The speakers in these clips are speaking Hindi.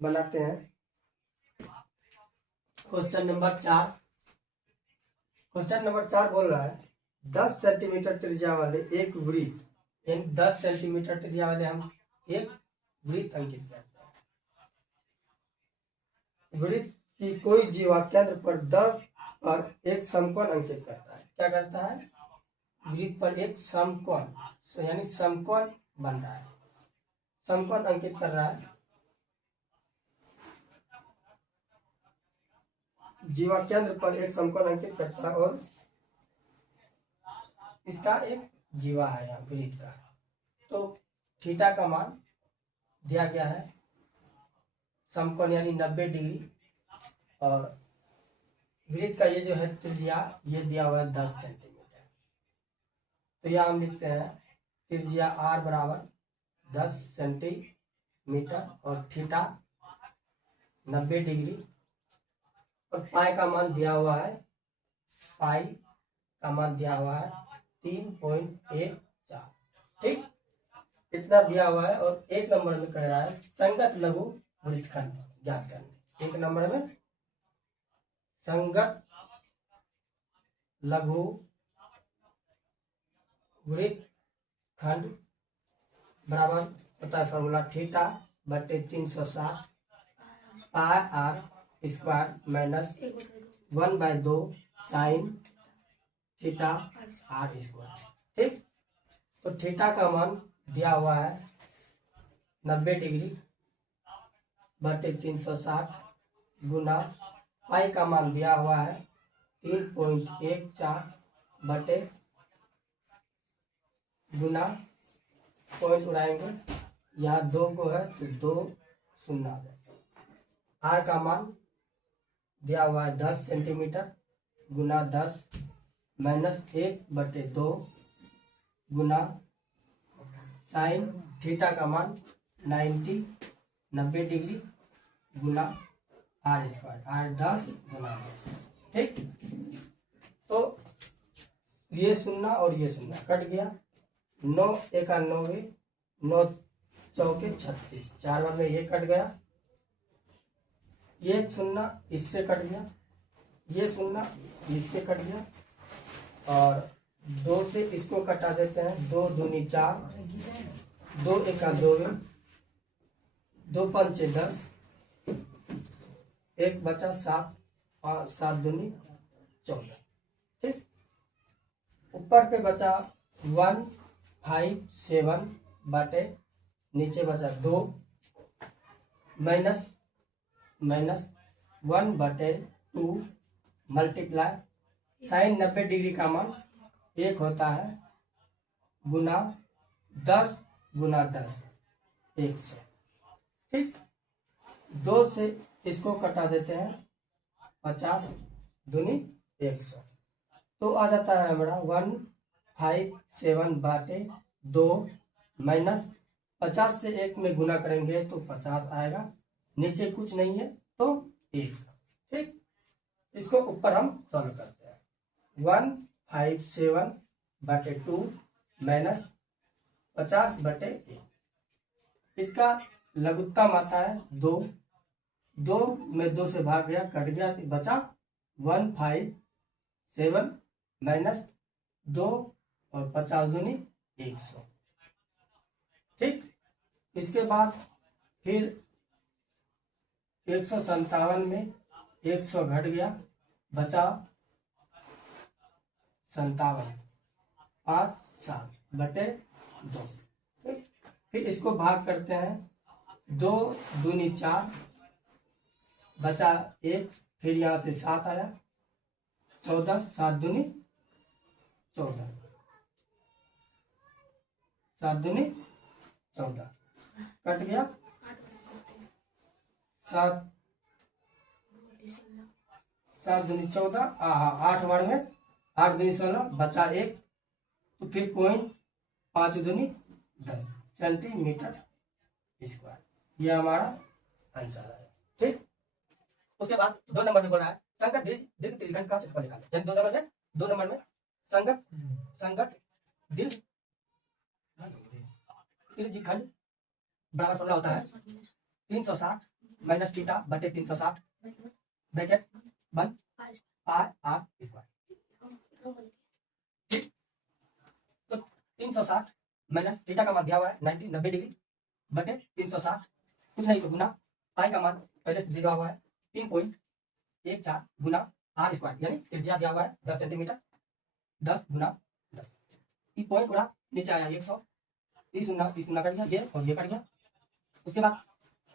बनाते हैं। Question number 4। क्वेश्चन नंबर 4 बोल रहा है 10 सेंटीमीटर त्रिज्या वाले एक वृत्त, यानी 10 सेंटीमीटर त्रिज्या वाले हम एक वृत्त अंकित करते हैं। वृत्त की कोई जीवा केंद्र पर 10 पर एक समकोण अंकित करता है। क्या करता है? वृत्त पर एक समकोण, यानी समकोण बन रहा है, समकोण अंकित कर रहा है। जीवा केंद्र पर एक समकोण अंकित करता है और इसका एक जीवा है यहाँ वृत्त का। तो थीटा का मान दिया गया है, समकोण यानी 90 डिग्री, और वृत्त का ये जो है त्रिज्या ये दिया हुआ है 10 सेंटीमीटर। तो यहाँ हम लिखते हैं त्रिज्या r बराबर 10 सेंटीमीटर और थीटा 90 डिग्री, और पाई का मान दिया हुआ है, पाई का मान दिया हुआ है 3.14। ठीक, इतना दिया हुआ है। और एक नंबर में कह रहा है संगत लघु वृत्तखंड ज्ञात करने। एक नंबर में संगत लघु वृत्तखंड बराबर होता है फॉर्मूला थीटा बटे 360 pi R square minus 1/2 sine theta R square. ठीक, तो थीटा का मान दिया हुआ है 90 डिग्री बटे 360 गुना पाई का मान दिया हुआ है 3.14 बटे गुना पॉइंट उड़ाएंगे, यहाँ 2 को है तो 2 शून्य आ जाएगा। आर का मान दिया हुआ है 10 सेंटीमीटर गुना 10 माइनस 1/2 गुना साइन थीटा का मान 90 डिग्री गुना आर स्क्वायर, आर 10 गुना 10। ठीक, तो ये शून्य और ये शून्य कट गया, 9 एका 9, 9 चौके 36, 4 बार में ये कट गया, ये शून्य इससे कट गया, ये शून्य इससे कट गया, और 2 से इसको कटा देते हैं, 2 दूनी 4, 2 एका 2, 2 पंचे 10, एक बचा 7 और 7 दूनी 14। ठीक, ऊपर पे बचा 157 बटे नीचे बचा 2 माइनस 1/2 मल्टीप्लाई साइन 90 डिग्री का मान 1 होता है गुना 10 गुना 10 100। ठीक, 2 से इसको कटा देते हैं, 50 दूनी 100, तो आ जाता है हमारा 157 बटे 2 माइनस 50 से 1 में गुना करेंगे तो 50 आएगा, नीचे कुछ नहीं है तो 1। ठीक, इसको ऊपर हम सॉल्व करते हैं, 157 बटे 2 माइनस 50 बटे 1, इसका लघुत्तम आता है 2, 2 में 2 से भाग गया कट गया, बचा 157 माइनस 2 और 50 दूनी 100। ठीक, इसके बाद फिर 157 में 100 घट गया, बचा 57, 5 7 बटे 2। ठीक, फिर इसको भाग करते हैं, 2 दूनी 4 बचा 1, फिर यहाँ से 7 आया, 14, 7 दूनी 14, 7 दूनी 14 कट गया, 7 दूनी 14, 8 बार में 8 दूनी 16 बचा 1, तो फिर 5 दूनी 10 सेंटीमीटर स्क्वायर, यह हमारा आंसर है। ठीक, उसके बाद 2 नंबर में बोल रहा है संगत दीर्घ त्रिज्यखंड का क्षेत्रफल निकालें, यानी 2 नंबर में संगत दीर्घ त्रिज्यखंड बराबर फॉर्मूला होता है 360 माइनस थीटा बटे 360 ब्रैकेट बंद आर आर स्क्वायर। तो 360 माइनस थीटा का मान दिया हुआ है 90 डिग्री बटे 360 कुछ नहीं तो गुना पाई का मान पहले से दिया हुआ है 3.14 गुना आर स्क्वायर यानी त्रिज्या दिया हुआ है 10 सेंटीमीटर 10 गुना 10 ये पॉइंट उड़ा नीचे आया 100 30 गुना कट गया ये और ये कट गया। उसके बाद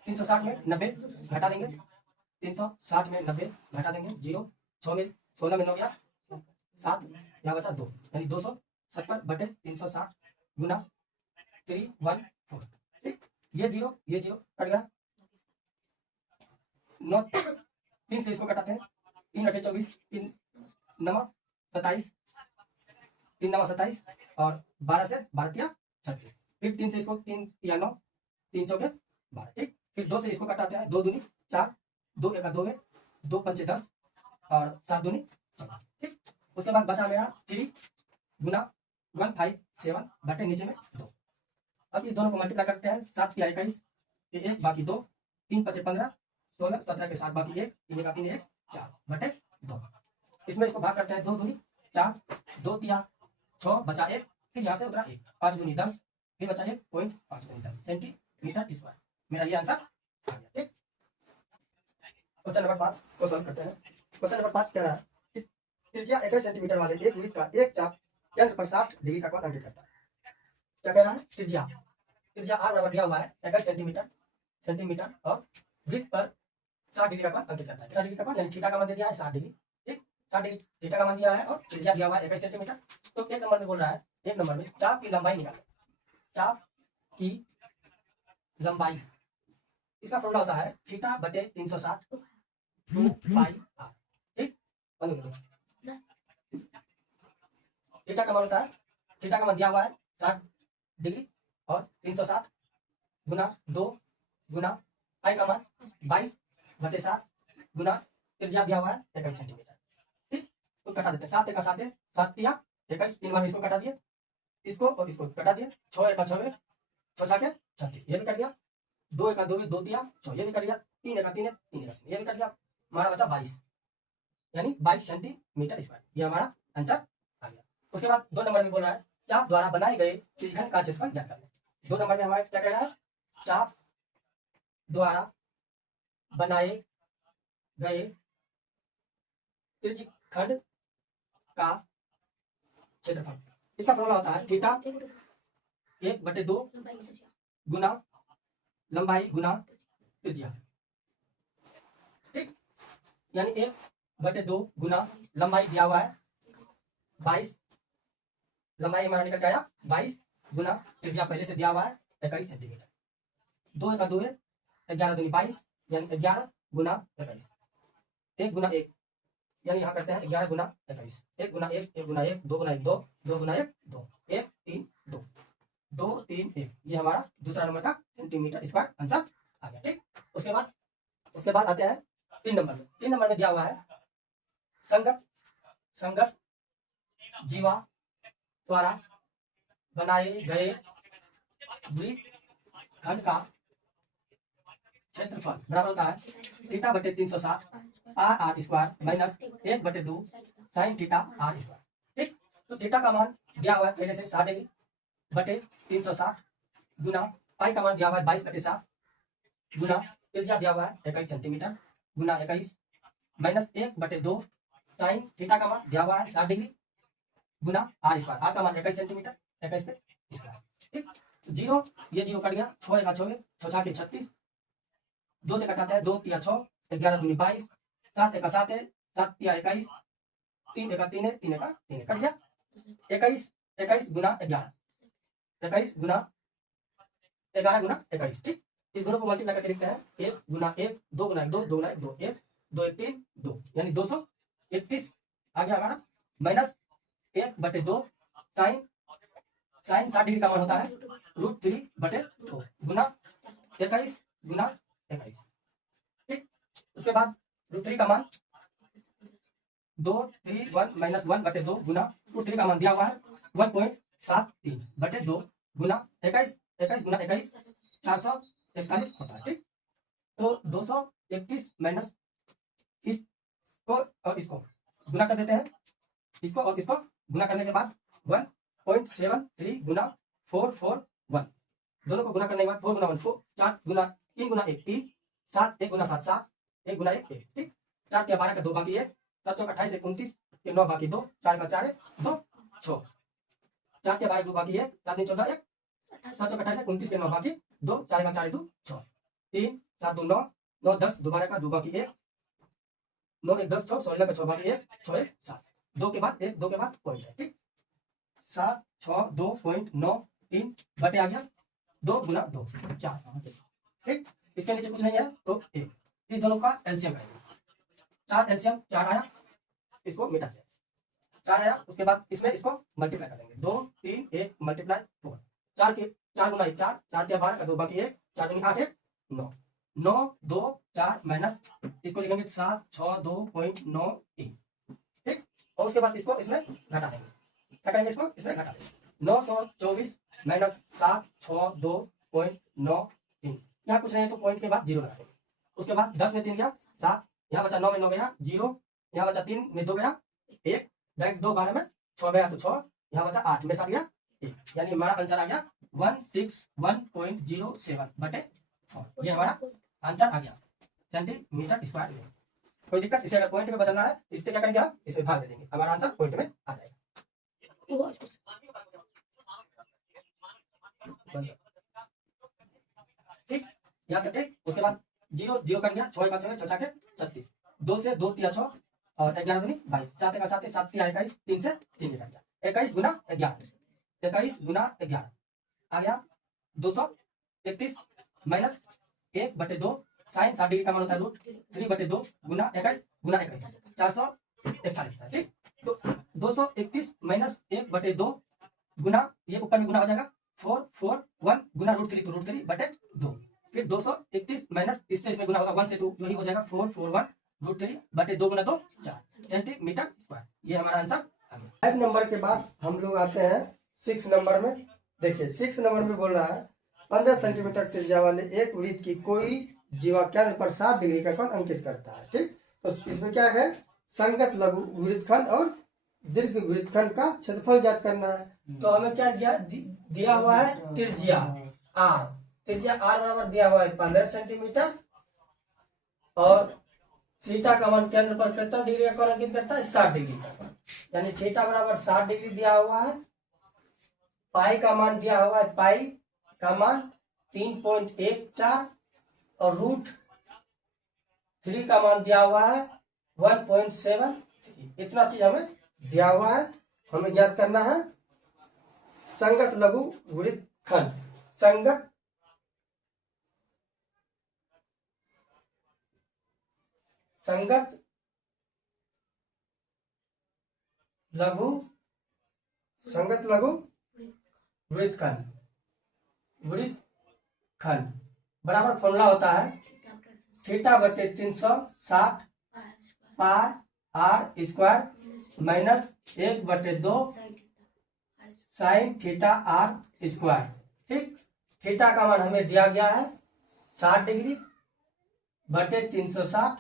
360 में 90 घटा देंगे 360 में 90 घटा देंगे 0 6 में 16 में 9 गया 7 यहाँ बचा 2 यानी 270 बटे 360 गुना 314 ठीक। ये जीरो कट गया 9 3 से इसको कटाते हैं 3 अठे 24 3 नवा 27 3 नवा 27 और 12 से 12 तिया 36 फिर 3 से इसको 3 तिया 9 3 चौके 12 ठीक। फिर 2 से इसको कटाते हैं 2 दूनी 4 2 एका 2 में 2 पंचे 10 और 7 दूनी 14 ठीक। उसके बाद बचा मेरा 3 गुना 157 बटे नीचे में 2। अब इस दोनों को मल्टीप्लाई करते हैं 7 तिया 21 फिर 1 बाकी 2 3 पंचे 15 16 17 के 7 बाकी 1 3 का 3 1 4 बटे 2। इसमें इसको भाग करते हैं 2 दूनी 4 2 तिया 6 बचा 1 फिर यहाँ से उतरा 1 5 दूनी 10 फिर बचा 1.5 दूनी 10 सेंटीमीटर स्क्वायर। मेरा ये आंसर आ गया ठीक। क्वेश्चन नंबर 5 को सॉल्व करते हैं। क्वेश्चन नंबर 5 कह रहा है कि त्रिज्या 21 सेंटीमीटर वाले एक वृत्त का एक चाप केंद्र पर 60 डिग्री का कोण अंकित करता है। क्या कह रहा है त्रिज्या r बराबर दिया हुआ है 21 सेंटीमीटर और वृत्त पर 60 डिग्री का कोण अंकित करता है। 60 डिग्री का कोण यानी थीटा का मान दिया है 60 डिग्री ठीक 60 डिग्री थीटा का मान दिया है और त्रिज्या दिया हुआ है 21 सेंटीमीटर। तो एक नंबर में बोल रहा है एक नंबर में चाप की लंबाई निकालो। चाप की लंबाई इसका फॉर्मूला होता है थीटा बटे 360 2 पाई r ठीक। थीटा का मान होता है थीटा का मान दिया हुआ है 60 डिग्री और 360 गुना 2 गुना पाई का मान 22 बटे 7 गुना त्रिज्या दिया हुआ है 21 सेंटीमीटर ठीक। तो कटा देते हैं 7 एका 7 7 तिया 21 3 बार इसको कटा दिए इसको और इसको कटा दिए 6 एका 6 6 छके 36 ये भी कट गया 2 एका 2 2 तिया 6 ये भी कट गया 3 एका 3 3 एका ये भी कट गया हमारा बचा 22 यानी 22 सेंटीमीटर स्क्वायर ये हमारा आंसर आ गया। उसके बाद 2 नंबर में बोल रहा है चाप द्वारा बनाए गए त्रिज्यखंड का क्षेत्रफल ज्ञात कर लें। 2 नंबर में हमारे क्या कह रहा है चाप द्वारा बनाए गए त्रिज्यखंड का क्षेत्रफल इसका फॉर्मूला होता है थीटा 1/2 गुना लंबाई गुना त्रिज्या ठीक। यानी 1/2 गुना लंबाई दिया हुआ है 22 लंबाई हमारा निकल के आया 22 गुना त्रिज्या पहले से दिया हुआ है 21 सेंटीमीटर 2 एका 2 है 11 दूनी 22 यानी 11 गुना 21 1 गुना 1 यानी यहाँ करते हैं 11 गुना 21 1 गुना 1 1 गुना 1 2 गुना 1 2 2 गुना 1 2 1 3 2 2 3 1 ये हमारा दूसरा नंबर का सेंटीमीटर स्क्वायर आंसर आ गया ठीक। उसके बाद आते हैं 3 नंबर में। 3 नंबर में दिया हुआ है संगत जीवा द्वारा बनाए गए वृत्तखंड का क्षेत्रफल बराबर होता है थीटा बटे 360 r square minus 1/2 sine theta r square ठीक। तो थीटा का मान दिया हुआ है पहले से 60 डिग्री बटे 360 गुना पाई का मान दिया हुआ है 22/7 गुना त्रिज्या दिया हुआ है 21 सेंटीमीटर गुना 21 माइनस 1/2 साइन थीटा का मान दिया हुआ है 60 डिग्री गुना r स्क्वायर r का मान 21 सेंटीमीटर 21 पे स्क्वायर ठीक। जीरो ये जीरो कट गया 6 एका 6 6 के 36 2 से कटाते हैं 2 तिया 6 11 दूनी 22 7 एका 7 है 7 तिया 21 3 एका 3 है 3 एका 3 कट गया 21 गुना 11 21 गुना 11 गुना 21 ठीक। इस दोनों को मल्टीप्लाई करके लिखते हैं 1 गुना 1 2 गुना 1 2 2 गुना 1 2 1 2 1 3 2 यानी 231 आ गया हमारा माइनस 1/2 साइन 60 डिग्री का मान होता है √3/2 गुना 21 गुना 21 ठीक। उसके बाद √3 का मान 231 माइनस 1/2 गुना √3 का मान दिया हुआ है 1.73/2 गुना 21 गुना 21 441 होता है ठीक। तो तो 231 माइनस इसको और इसको गुना कर देते हैं, इसको और इसको गुना करने के बाद 1.73 गुना 441, दोनों को गुना करने के बाद 4 गुना 1 4, 4 गुना 3 गुना 1 3, 7 1 गुना 7 7, 1 गुना 1 1, ठीक। 4 के 12 का 2 बाकी 1, 7 चौक 28 1 29 के 9 बाकी 2, 4 का 4 2 6, 4 के 12 2 बाकी 1, 7 3 14 1, 7 चौक 28 29 के 9 बाकी 2, 4 का 4 2 6, 3 7 2 9 9 10 दोबारा का 2 बाकी 1, 9 1 10 6 16 का 6 बाकी 1 6 1 7, 2 के बाद 1 2 के बाद पॉइंट है, ठीक। 7 6 2.93 बटे आ गया 2 गुना 2 4, ठीक। इसके नीचे कुछ नहीं है तो 1, इस दोनों का एलसीएम आएगा, 4 एलसीएम 4 आया, इसको मिटा दें, 4 आया, उसके बाद इसमें इसको मल्टीप्लाई कर देंगे, 2 3 1 मल्टीप्लाई 4, 4 के 4 गुना 1 4, 4 के 12 का 2 बाकी 1, 4 दूनी 8 1 9, 9 2 4 माइनस इसको लिखेंगे 7 6 2.93, ठीक। और उसके बाद इसको इसमें घटा देंगे, क्या करेंगे, इसको इसमें घटा देंगे, 924 माइनस 7 6 2.93, यहाँ कुछ नहीं है तो पॉइंट के बाद 0 लगा देंगे, उसके बाद 10 में 3 गया 7, यहाँ बचा 9 में 9 गया 0, यहाँ बचा 3 में 2 गया 1, बैक्स 2 12 में 6 गया तो 6, यहाँ बचा 8 में 7 गया 1, यानी हमारा आंसर आ गया 161.07 बटे 4, ये हमारा आंसर आ गया सेंटीमीटर स्क्वायर में। कोई दिक्कत, इसे अगर पॉइंट में बदलना है इससे क्या करेंगे, हम इसमें भाग दे देंगे, हमारा आंसर पॉइंट में आ जाएगा, ठीक। यहाँ तक ठीक। उसके बाद 0 0 कट गया, 6 का 6 6 के 36, 2 से 2 3 6 और 11 दूनी 22, 7 का 7 7 21, 3 से 3 कट गया, 21 गुना 11, 21 गुना 11 आ गया 231 माइनस 1 बटे 2 साइन 60 डिग्री का मान होता है रूट 3 बटे 2 गुना 21 गुना 21 441, ठीक। तो 231 माइनस 1 बटे 2 गुना, ये ऊपर में गुना हो जाएगा 441 गुना रूट 3 तो रूट 3 बटे 2, फिर 231 माइनस इससे इसमें गुना होगा 1 से 2, यही हो जाएगा 441 रूट 3 बटे 2 गुना 2 4 सेंटीमीटर स्क्वायर, ये हमारा आंसर आ गया। 5 नंबर के बाद हम लोग आते हैं 6 नंबर में। देखिए 6 नंबर में बोल रहा है 15 सेंटीमीटर त्रिज्या वाले एक वृत्त की कोई जीवा केंद्र पर 60 डिग्री का कोण अंकित करता है, ठीक। तो इसमें क्या है, संगत लघु वृत्तखंड और दीर्घ वृत्तखंड का क्षेत्रफल ज्ञात करना है। तो हमें क्या दिया हुआ है, त्रिज्या आर, त्रिज्या आर बराबर दिया हुआ है 15 सेंटीमीटर और थीटा का मान केंद्र पर कितना डिग्री का कोण अंकित करता है, 60 डिग्री का, यानी थीटा बराबर 60 डिग्री दिया हुआ है, पाई का मान दिया हुआ है, पाई का मान 3.14 और रूट 3 का मान दिया हुआ है 1.7, इतना चीज हमें दिया हुआ है। हमें ज्ञात करना है संगत लघु वृत्तखंड, संगत लघु वृत्तखंड, वृत्तखंड बराबर फॉर्मूला होता है थीटा बटे 360 पाई आर स्क्वायर माइनस 1 बटे 2 साइन थीटा आर स्क्वायर, ठीक। थीटा का मान हमें दिया गया है 60 डिग्री बटे 360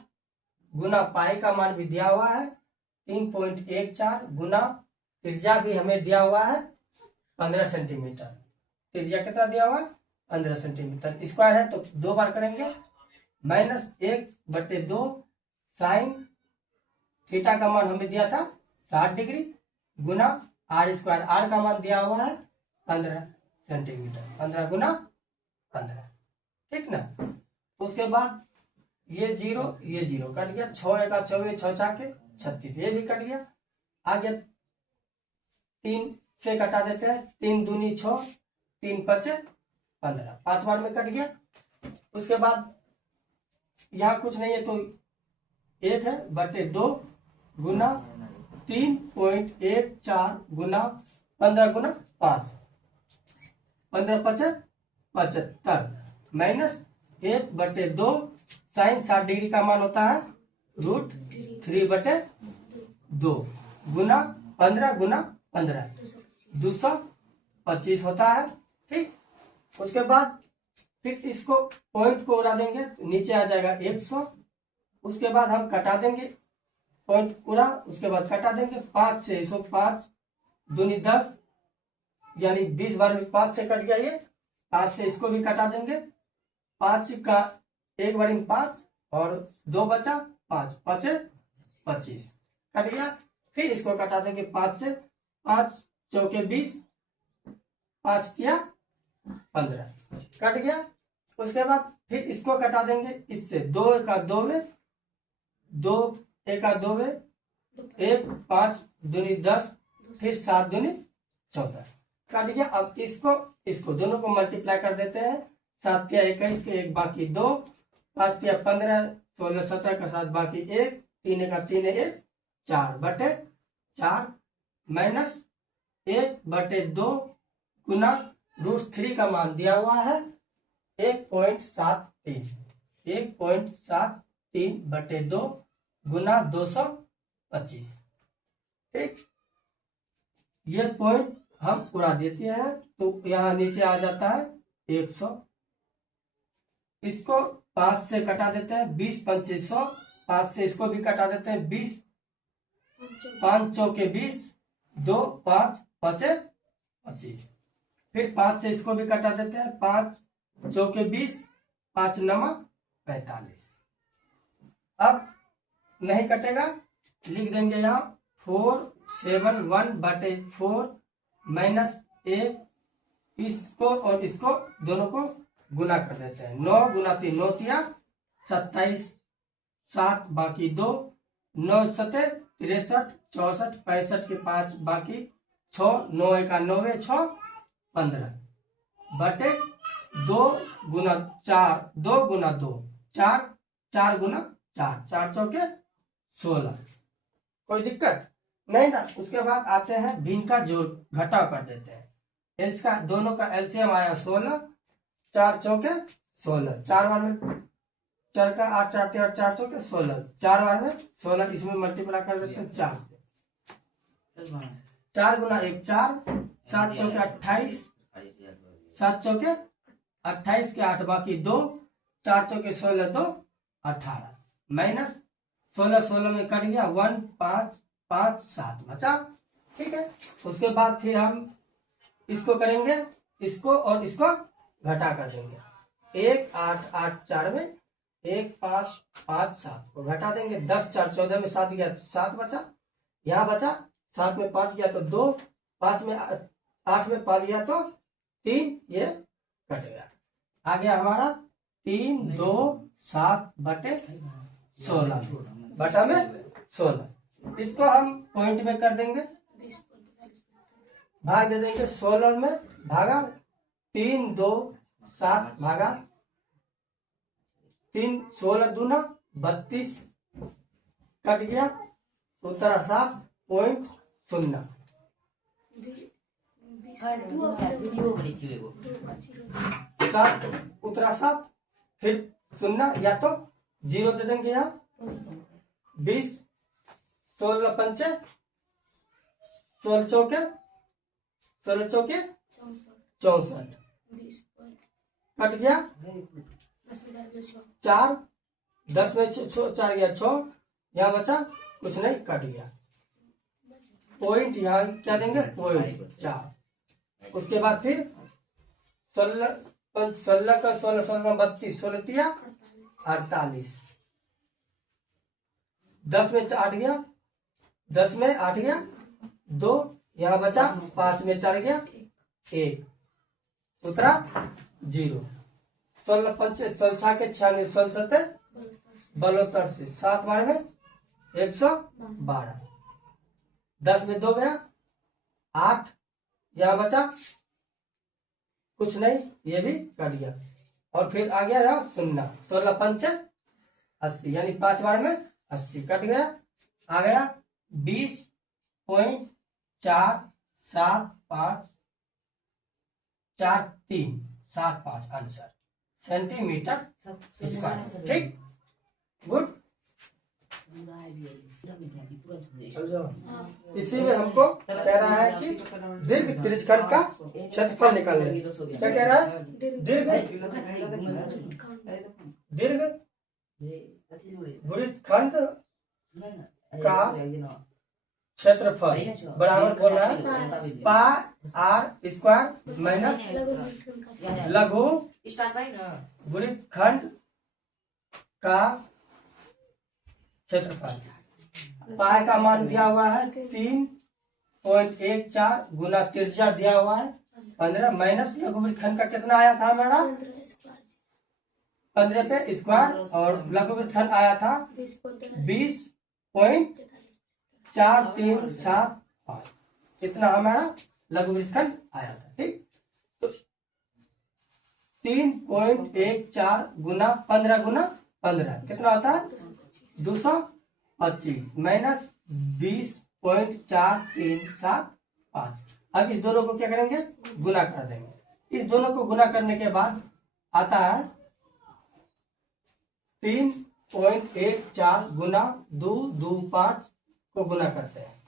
गुना पाई का मान भी दिया हुआ है 3.14 गुना त्रिज्या भी हमें दिया हुआ है 15 सेंटीमीटर, त्रिज्या कितना दिया हुआ है 15 सेंटीमीटर, स्क्वायर है तो 2 बार करेंगे, माइनस 1 बटे 2 साइन थीटा का मान हमें दिया था 60 डिग्री गुना आर स्क्वायर, आर का मान दिया हुआ है 15 सेंटीमीटर, 15 गुना 15, ठीक ना। उसके बाद ये 0 कट गया, 6 का 6 6 के 36, ये भी कट गया, आगे 3 से कटा देते हैं, 3 दूनी 6 3 5 15, 5 बार में कट गया। उसके बाद यहाँ कुछ नहीं है तो 1 है बटे 2 गुना 3.14 गुना 15 गुना 5, 15 5 75 माइनस 1 बटे 2 साइन 60 डिग्री का मान होता है रूट 3 बटे 2 गुना 15 गुना 15 225 होता है, ठीक। उसके बाद फिर इसको पॉइंट को उड़ा देंगे तो नीचे आ जाएगा 100। उसके बाद हम कटा देंगे पॉइंट पूरा, उसके बाद कटा देंगे 5 से, इसको 5 दूनी 10 यानी 20 बार में 5 से कट गया, ये 5 से इसको भी कटा देंगे, 5 का एक बार में 5 और 2 बचा 5, 5 25 कट गया। फिर इसको कटा देंगे 5 से, 5 चौके 20, 5 किया 15 कट गया। उसके बाद फिर इसको कटा देंगे इससे, 2 का 2 में 2 एक 2 में 1, 5 दूनी 10, फिर 7 दूनी 14 कट गया। अब इसको दोनों को मल्टीप्लाई कर देते हैं, 7 तिया 21 के 1 बाकी 2, 5 तिया 15, 16 17 का 7 बाकी 1, 3 का 3 1 4 बटे 4 माइनस 1 बटे 2 गुना √3 का मान दिया हुआ है 1.73, 1.73 बटे 2 गुना 225। ठीक, ये पॉइंट हम उड़ा देते हैं तो यहाँ नीचे आ जाता है 100। इसको 5 से कटा देते हैं, 20 25 100, 5 से इसको भी कटा देते हैं, 20 5 चौके 20, 2 5 5 25। फिर 5 से इसको भी कटा देते हैं, 5 चौके 20, 5 9 45। अब नहीं कटेगा, लिख देंगे यहाँ 471 बटे 4 माइनस 1, इसको और इसको दोनों को गुना कर देते हैं, 9 गुना 3 9 तिया 27, 7 बाकी 2, 9 7 63, 64 65 के 5 बाकी 6, 9 1 9 6 15 बटे 2 गुना 4, 2 गुना 2 4, 4 गुना 4, 4 चौके 16। कोई दिक्कत नहीं ना। उसके बाद आते हैं भिन्न का जोड़ घटाव कर देते हैं, इसका दोनों का एलसीएम आया 16, 4 चौके 16, 4 बार में 4 का 8 4 13 4 चौके 16, 4 बार में 16, इसमें मल्टीप्लाई कर देते हैं 4 से, 4 गुना 1 4, 7 चौके 28, 7 चौके 28 के 8 बाकी 2, 4 चौके 16 2 18 माइनस 16 16 में कट गया 1 5 5 7 बचा। ठीक है, उसके बाद फिर हम इसको करेंगे, इसको और इसको घटा कर देंगे, 1 8 8 4 में 1 5 5 7 को घटा देंगे, 10 4 14 में 7 गया 7 बचा, यहाँ बचा 7 में 5 गया तो 2, 5 में 8 में 5 गया तो 3, ये कट गया। आ गया हमारा 3 2 7 बटे 16 बटा में 16। इसको हम पॉइंट में कर देंगे, भाग दे देंगे 16 में भागा 3 2 7 भागा 3, 16 दूना 32 कट गया, उत्तर 7.0। 7 उत्तरा 7, फिर 0 या तो 0 दे देंगे यहाँ, 20 16 पंचे 16 चौके 64 कट गया, 4 10 में 4 गया 6, यहाँ बचा कुछ नहीं कट गया, पॉइंट यहाँ क्या देंगे पॉइंट 4। उसके बाद फिर 16 का 16 16 32, 16 तिया 48, 10 में 8 गया, 10 में 8 गया 2, यहाँ बचा 5 में 4 गया 1, उतरा 0, 16 पंचे 16 के 96, 16 7 72 से 7 बार में 112, 10 में 2 गया 8, यहाँ बचा कुछ नहीं, ये भी कट गया, और फिर आ गया यहाँ 0, 16 पंचे 80 यानी 5 बार में 80 कट गया, आ गया 20.475 आंसर सेंटीमीटर स्क्वायर। ठीक, गुड। समझो। इसी में हमको कह रहा है कि दीर्घ त्रिज्यखंड का क्षेत्रफल निकालने। क्या कह रहा है? दीर्घ वृत्तखंड का क्षेत्रफल बराबर बोल रहा है पाई आर स्क्वायर माइनस लघु वृत्तखंड का क्षेत्रफल। पाई का मान दिया हुआ है 3.14 गुना त्रिज्या दिया हुआ है 15 माइनस लघु वृत्तखंड का कितना आया था हमारा 15 पे स्क्वायर और लघु वृत्तखंड आया था 20.4375 इतना हमारा लघु वृत्तखंड आया था। ठीक, तो 3.14 गुना 15 गुना 15 कितना होता है 225 माइनस 20.4375। अब इस दोनों को क्या करेंगे गुना कर देंगे। इस दोनों को गुना करने के बाद आता है 3.14 गुना 225 को गुना करते हैं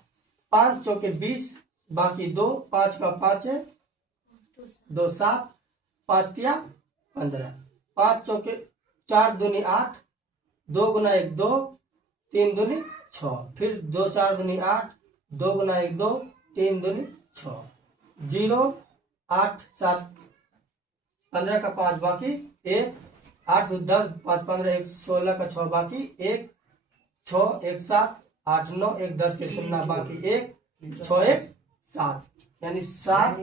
5 चौके 20 बाकी 2 5 का 5 है 2 7 5 तिया 15 5 चौके 4 दूनी 8 2 गुना 1 2 3 दूनी 6 फिर 2 4 दूनी 8 2 गुना 1 2 3 दूनी 6 0 8 7 15 का 5 बाकी 1 8 2 10 5 15 1 16 का 6 बाकी 1 6 1 7 8 9 1 10 के 0 बाकी 1 6 1 7 यानी 7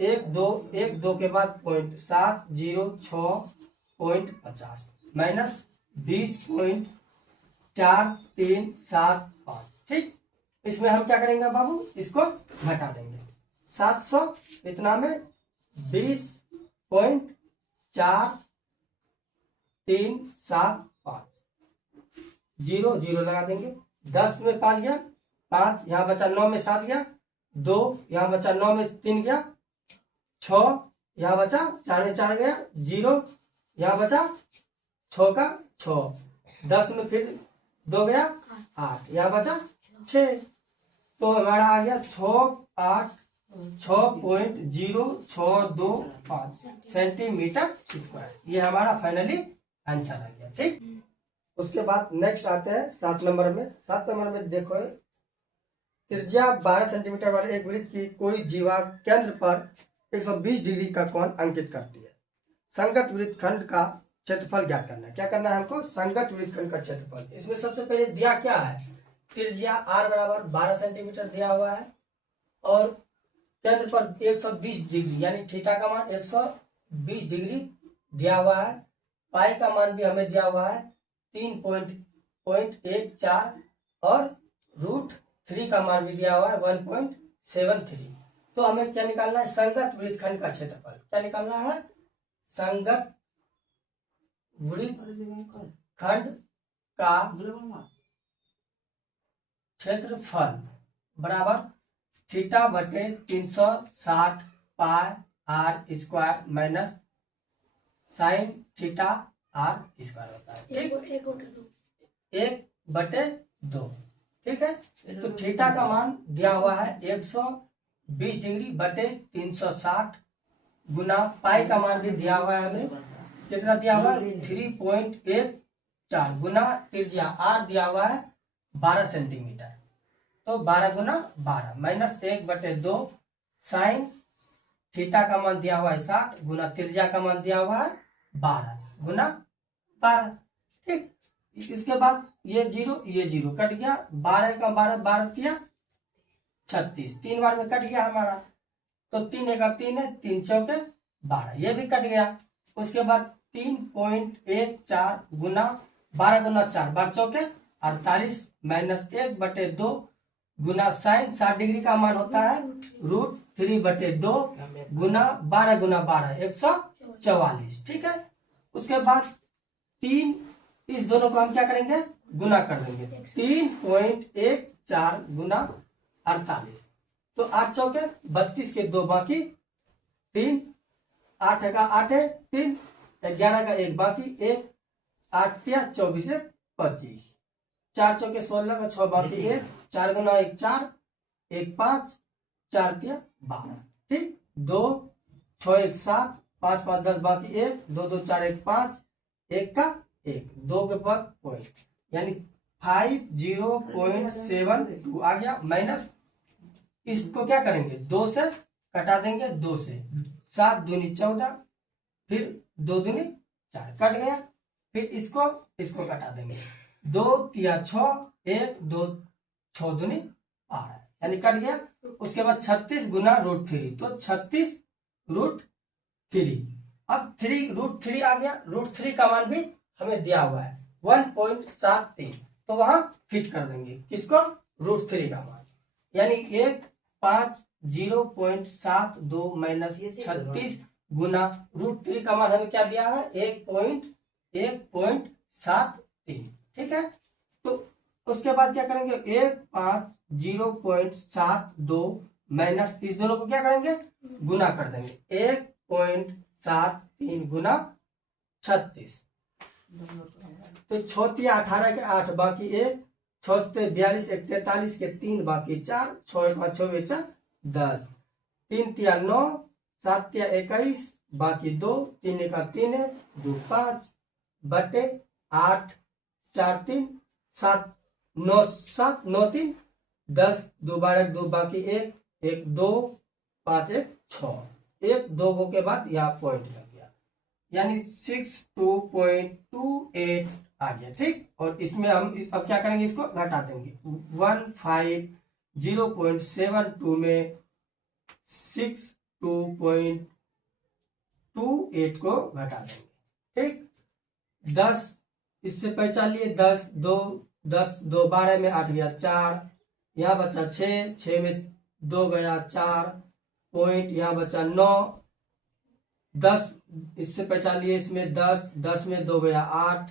1 2 1 2 के बाद पॉइंट 7 0 6.50 माइनस 20.4375। ठीक, इसमें हम क्या करेंगे बाबू इसको घटा देंगे 700 इतना में 20.4375 0 0 लगा देंगे 10 में 5 गया 5 यहाँ बचा 9 में 7 गया 2 यहाँ बचा 9 में 3 गया 6 यहाँ बचा 4 में 4 गया 0 यहाँ बचा 6 का 6 10 में फिर 2 गया 8 यहाँ बचा 6 तो हमारा आ गया 6.0625 सेंटीमीटर स्क्वायर। ये हमारा फाइनली आंसर आ गया। ठीक, उसके बाद नेक्स्ट आते हैं 7 नंबर में। 7 नंबर में देखो त्रिज्या 12 सेंटीमीटर वाले एक वृत्त की कोई जीवा केंद्र पर 120 डिग्री का कोण अंकित करती है। संगत वृत्तखंड का क्षेत्रफल ज्ञात करना है। क्या करना है हमको संगत वृत्तखंड का क्षेत्रफल। इसमें सबसे पहले दिया क्या है त्रिज्या r बराबर 12 सेंटीमीटर दिया हुआ है और केंद्र पर 120 डिग्री यानी थीटा का मान 120 डिग्री दिया हुआ है। पाई का मान भी हमें दिया हुआ है 3.14 और √3 का मान भी दिया हुआ है 1.73। तो हमें क्या निकालना है संगत वृत्तखंड का क्षेत्रफल। क्या निकालना है संगत वृत्तखंड का क्षेत्रफल बराबर थीटा बटे 360 pi R square minus sine theta R square होता है। ठीक, 1/2। ठीक है, तो थीटा का मान दिया हुआ है 120 डिग्री बटे 360 गुना पाई का मान भी दिया हुआ है हमें कितना दिया हुआ है 3.14 गुना त्रिज्या आर दिया हुआ है 12 सेंटीमीटर तो 12 गुना 12 माइनस 1/2 साइन थीटा का मान दिया हुआ है 60 गुना त्रिज्या का मान दिया हुआ है 12 गुना 12। ठीक, इसके बाद ये 0 कट गया 12 का 12 12 तिया 36 3 बार में कट गया हमारा तो 3 का 3 है 3 चौके 12 ये भी कट गया। उसके बाद 3.14 गुना 12 गुना 4 12 चौके 48 माइनस 1/2 गुना साइन 60 डिग्री का मान होता है √3/2 गुना 12 गुना 12 144। ठीक है, उसके बाद 3 इस दोनों को हम क्या करेंगे गुना कर देंगे 3.14 गुना 48 तो 8 चौके 32 के 2 बाकी 3 8 का 8 है 3 11 का 1 बाकी 1 8 या 24 है 25 4 चौके 16 का 6 बाकी 1, 4 गुना 1 4, 1 5, 4 तिया 12, ठीक। 2 6 1 7, 5 5 10 बाकी 1, 2 2 4 1 5, 1 का 1, 2 के पर पॉइंट, यानी 50.72 आ गया। माइनस इसको क्या करेंगे, 2 से कटा देंगे, 2 से 7 दूनी 14, फिर 2 दूनी 4 कट गया, फिर इसको कटा देंगे, 2 तिया 6, 1 2 6 दूनी 12, यानी कट गया। उसके बाद 36 गुना √3, तो 36 √3। अब 3 √3 आ गया, √3 का मान भी हमें दिया हुआ है 1.73, तो वहां फिट कर देंगे किसको, √3 का मान, यानी 150.72 माइनस 36 गुना √3 का मान हमें क्या दिया है, 1.73, ठीक है। तो उसके बाद क्या करेंगे, 150.72 माइनस इस दोनों को क्या करेंगे, गुना कर देंगे, 1.73 गुना 36, तो 6 तिया 18 के 8 बाकी 1, 6 से 42 1 43 के 3 बाकी 4, 6 1 5 6 4 10, 3 तिया 9, 7 तिया 21 बाकी 2, 3 1 3 है 2 5 बटे 8 4 3 7 9 7 9 3 10, 2 12 2 बाकी 1 1 2 5 1 6, 1 2 के बाद यहाँ पॉइंट लग गया, यानी 62.28 आ गया, ठीक। और इसमें हम अब क्या करेंगे, इसको घटा देंगे, 150.72 में 62.28 को घटा देंगे, ठीक। 10 इससे पहचान लिए, 10 2 12 में 8 गया 4, यहाँ बचा 6 में 2 गया 4 पॉइंट, यहाँ बचा 9, 10 इससे पहचान लिए, इसमें 10 में 2 गया 8,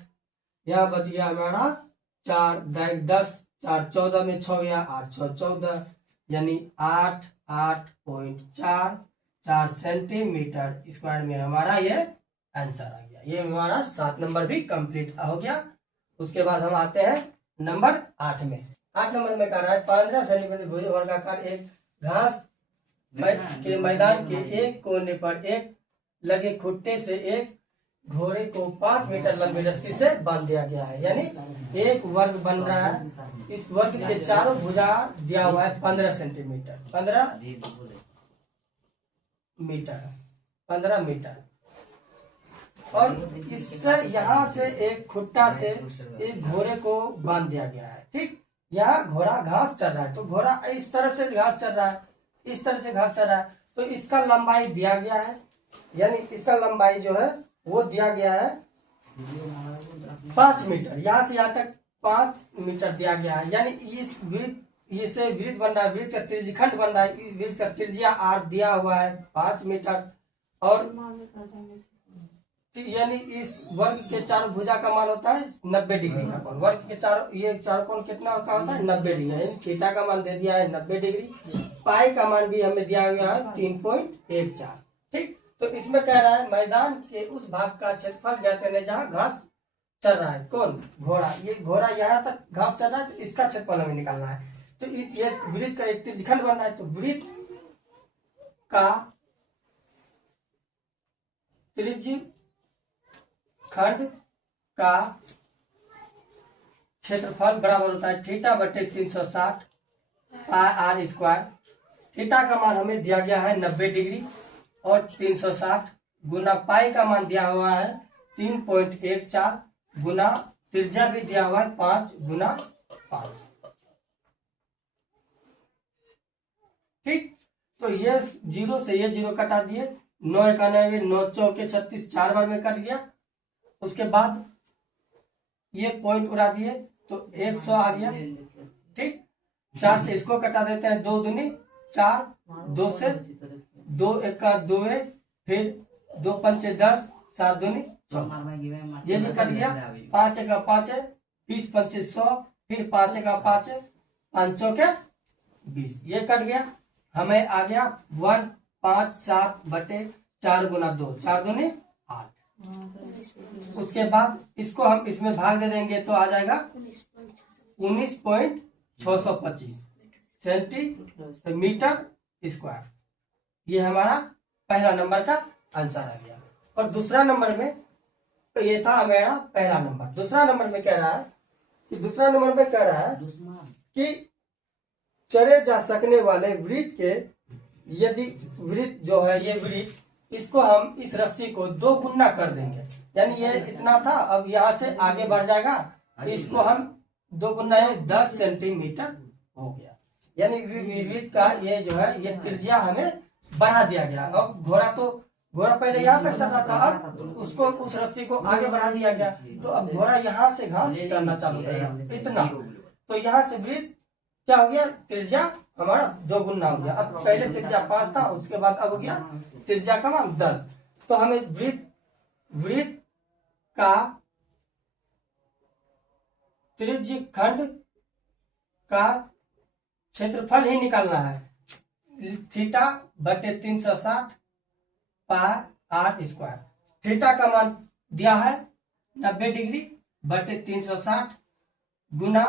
यहाँ बच गया हमारा 4 10 4 14 में 6 गया 8 6 14, यानी 8.4 सेंटीमीटर स्क्वायर में हमारा ये आंसर आ गया। ये हमारा 7 नंबर भी कंप्लीट हो गया। उसके बाद हम आते हैं नंबर 8 में। 8 नंबर में कह रहा है 15 सेंटीमीटर वर्गाकार एक घास के मैदान के एक कोने पर एक लगे खुट्टे से एक घोड़े को 5 मीटर लंबी रस्सी से बांध दिया गया है, यानी एक वर्ग बन रहा है। इस वर्ग के चारों भुजा दिया हुआ है 15 सेंटीमीटर 15 मीटर, और इससे यहाँ से एक खुट्टा से एक घोड़े को बांध दिया गया है, ठीक। यहाँ घोड़ा घास चल रहा है, तो घोड़ा इस तरह से घास चल रहा है, इस तरह से घास चल रहा है, तो इसका लंबाई दिया गया है, यानी इसका लंबाई जो है वो दिया गया है 5 मीटर, यहाँ से यहाँ तक 5 मीटर दिया गया है, यानी इस वृत्त बन रहा है, वृत्त का त्रिज्यखंड बन रहा है, इस वृत्त का त्रिज्या r दिया हुआ है 5 मीटर, और यानी इस वर्ग के चारों भुजा का मान होता है 90 डिग्री का कोण। वर्ग के चारों ये चारों कोण कितना का होता है 90 डिग्री, यानी थीटा का मान दे दिया है 90 डिग्री, पाई का मान भी हमें दिया गया है 3.14, ठीक। तो इसमें कह रहा है मैदान के उस भाग का क्षेत्रफल ज्ञात करने जहाँ घास चल रहा है, कौन, घोड़ा, ये घोड़ा यहाँ तक घास चल रहा है, तो इसका क्षेत्रफल हमें निकालना है। तो ये वृत्त का एक त्रिज्यखंड बन रहा है, तो वृत्त का त्रिज्यखंड का क्षेत्रफल बराबर होता है थीटा बटे 360 पाई r स्क्वायर। थीटा का मान हमें दिया गया है 90 डिग्री और 360 गुना पाई का मान दिया हुआ है 3.14 गुना त्रिज्या भी दिया हुआ है 5 गुना 5, ठीक। तो ये 0 से ये 0 कटा दिए, 9 91 9 चौके 36 4 बार में कट गया। उसके बाद ये पॉइंट उड़ा दिए तो 100 आ गया, ठीक। 4 से इसको कटा देते हैं, 2 दूनी 4, 2 से 2 1 का 2 है, फिर 2 पंचे 10, 7 दूनी 14, ये भी कट गया। 5 1 का 5 है, 20 पंचे 100, फिर 5 1 का 5 है, 5 चौके 20, ये कट गया। हमें आ गया 157 बटे 4 गुना 2, 4 दूनी 8। उसके बाद इसको हम इसमें भाग दे देंगे तो आ जाएगा 19.625 सेंटीमीटर स्क्वायर। ये हमारा पहला नंबर का आंसर आ गया। और दूसरा नंबर में तो ये था मेरा पहला नंबर। दूसरा नंबर में कह रहा है कि चढ़े जा सकने वाले वृत्त के यदि वृत्त जो है ये वृत्त इसको हम इस रस्सी को 2 गुना कर देंगे, यानी ये इतना था, अब यहाँ से आगे बढ़ जाएगा, इसको हम 2 गुना 10 सेंटीमीटर हो गया। यानी वृत्त का ये जो है ये त्रिज्या हमें बढ़ा दिया गया। अब घोड़ा पहले यहाँ तक चलता था, अब उसको उस रस्सी को आगे बढ़ा दिया गया, तो अब घोड़ा यहाँ से घास चलना चालू करेगा इतना। तो यहाँ से वृत्त क्या हो गया, त्रिज्या हमारा 2 गुना हो गया। अब पहले त्रिज्या 5 था, उसके बाद अब हो गया त्रिज्या का मान 10। तो हमें वृत्त का त्रिज्य खंड का क्षेत्रफल ही निकालना है। थीटा बटे 360 पाई r स्क्वायर। थीटा का मान दिया है 90 डिग्री बटे 360 गुना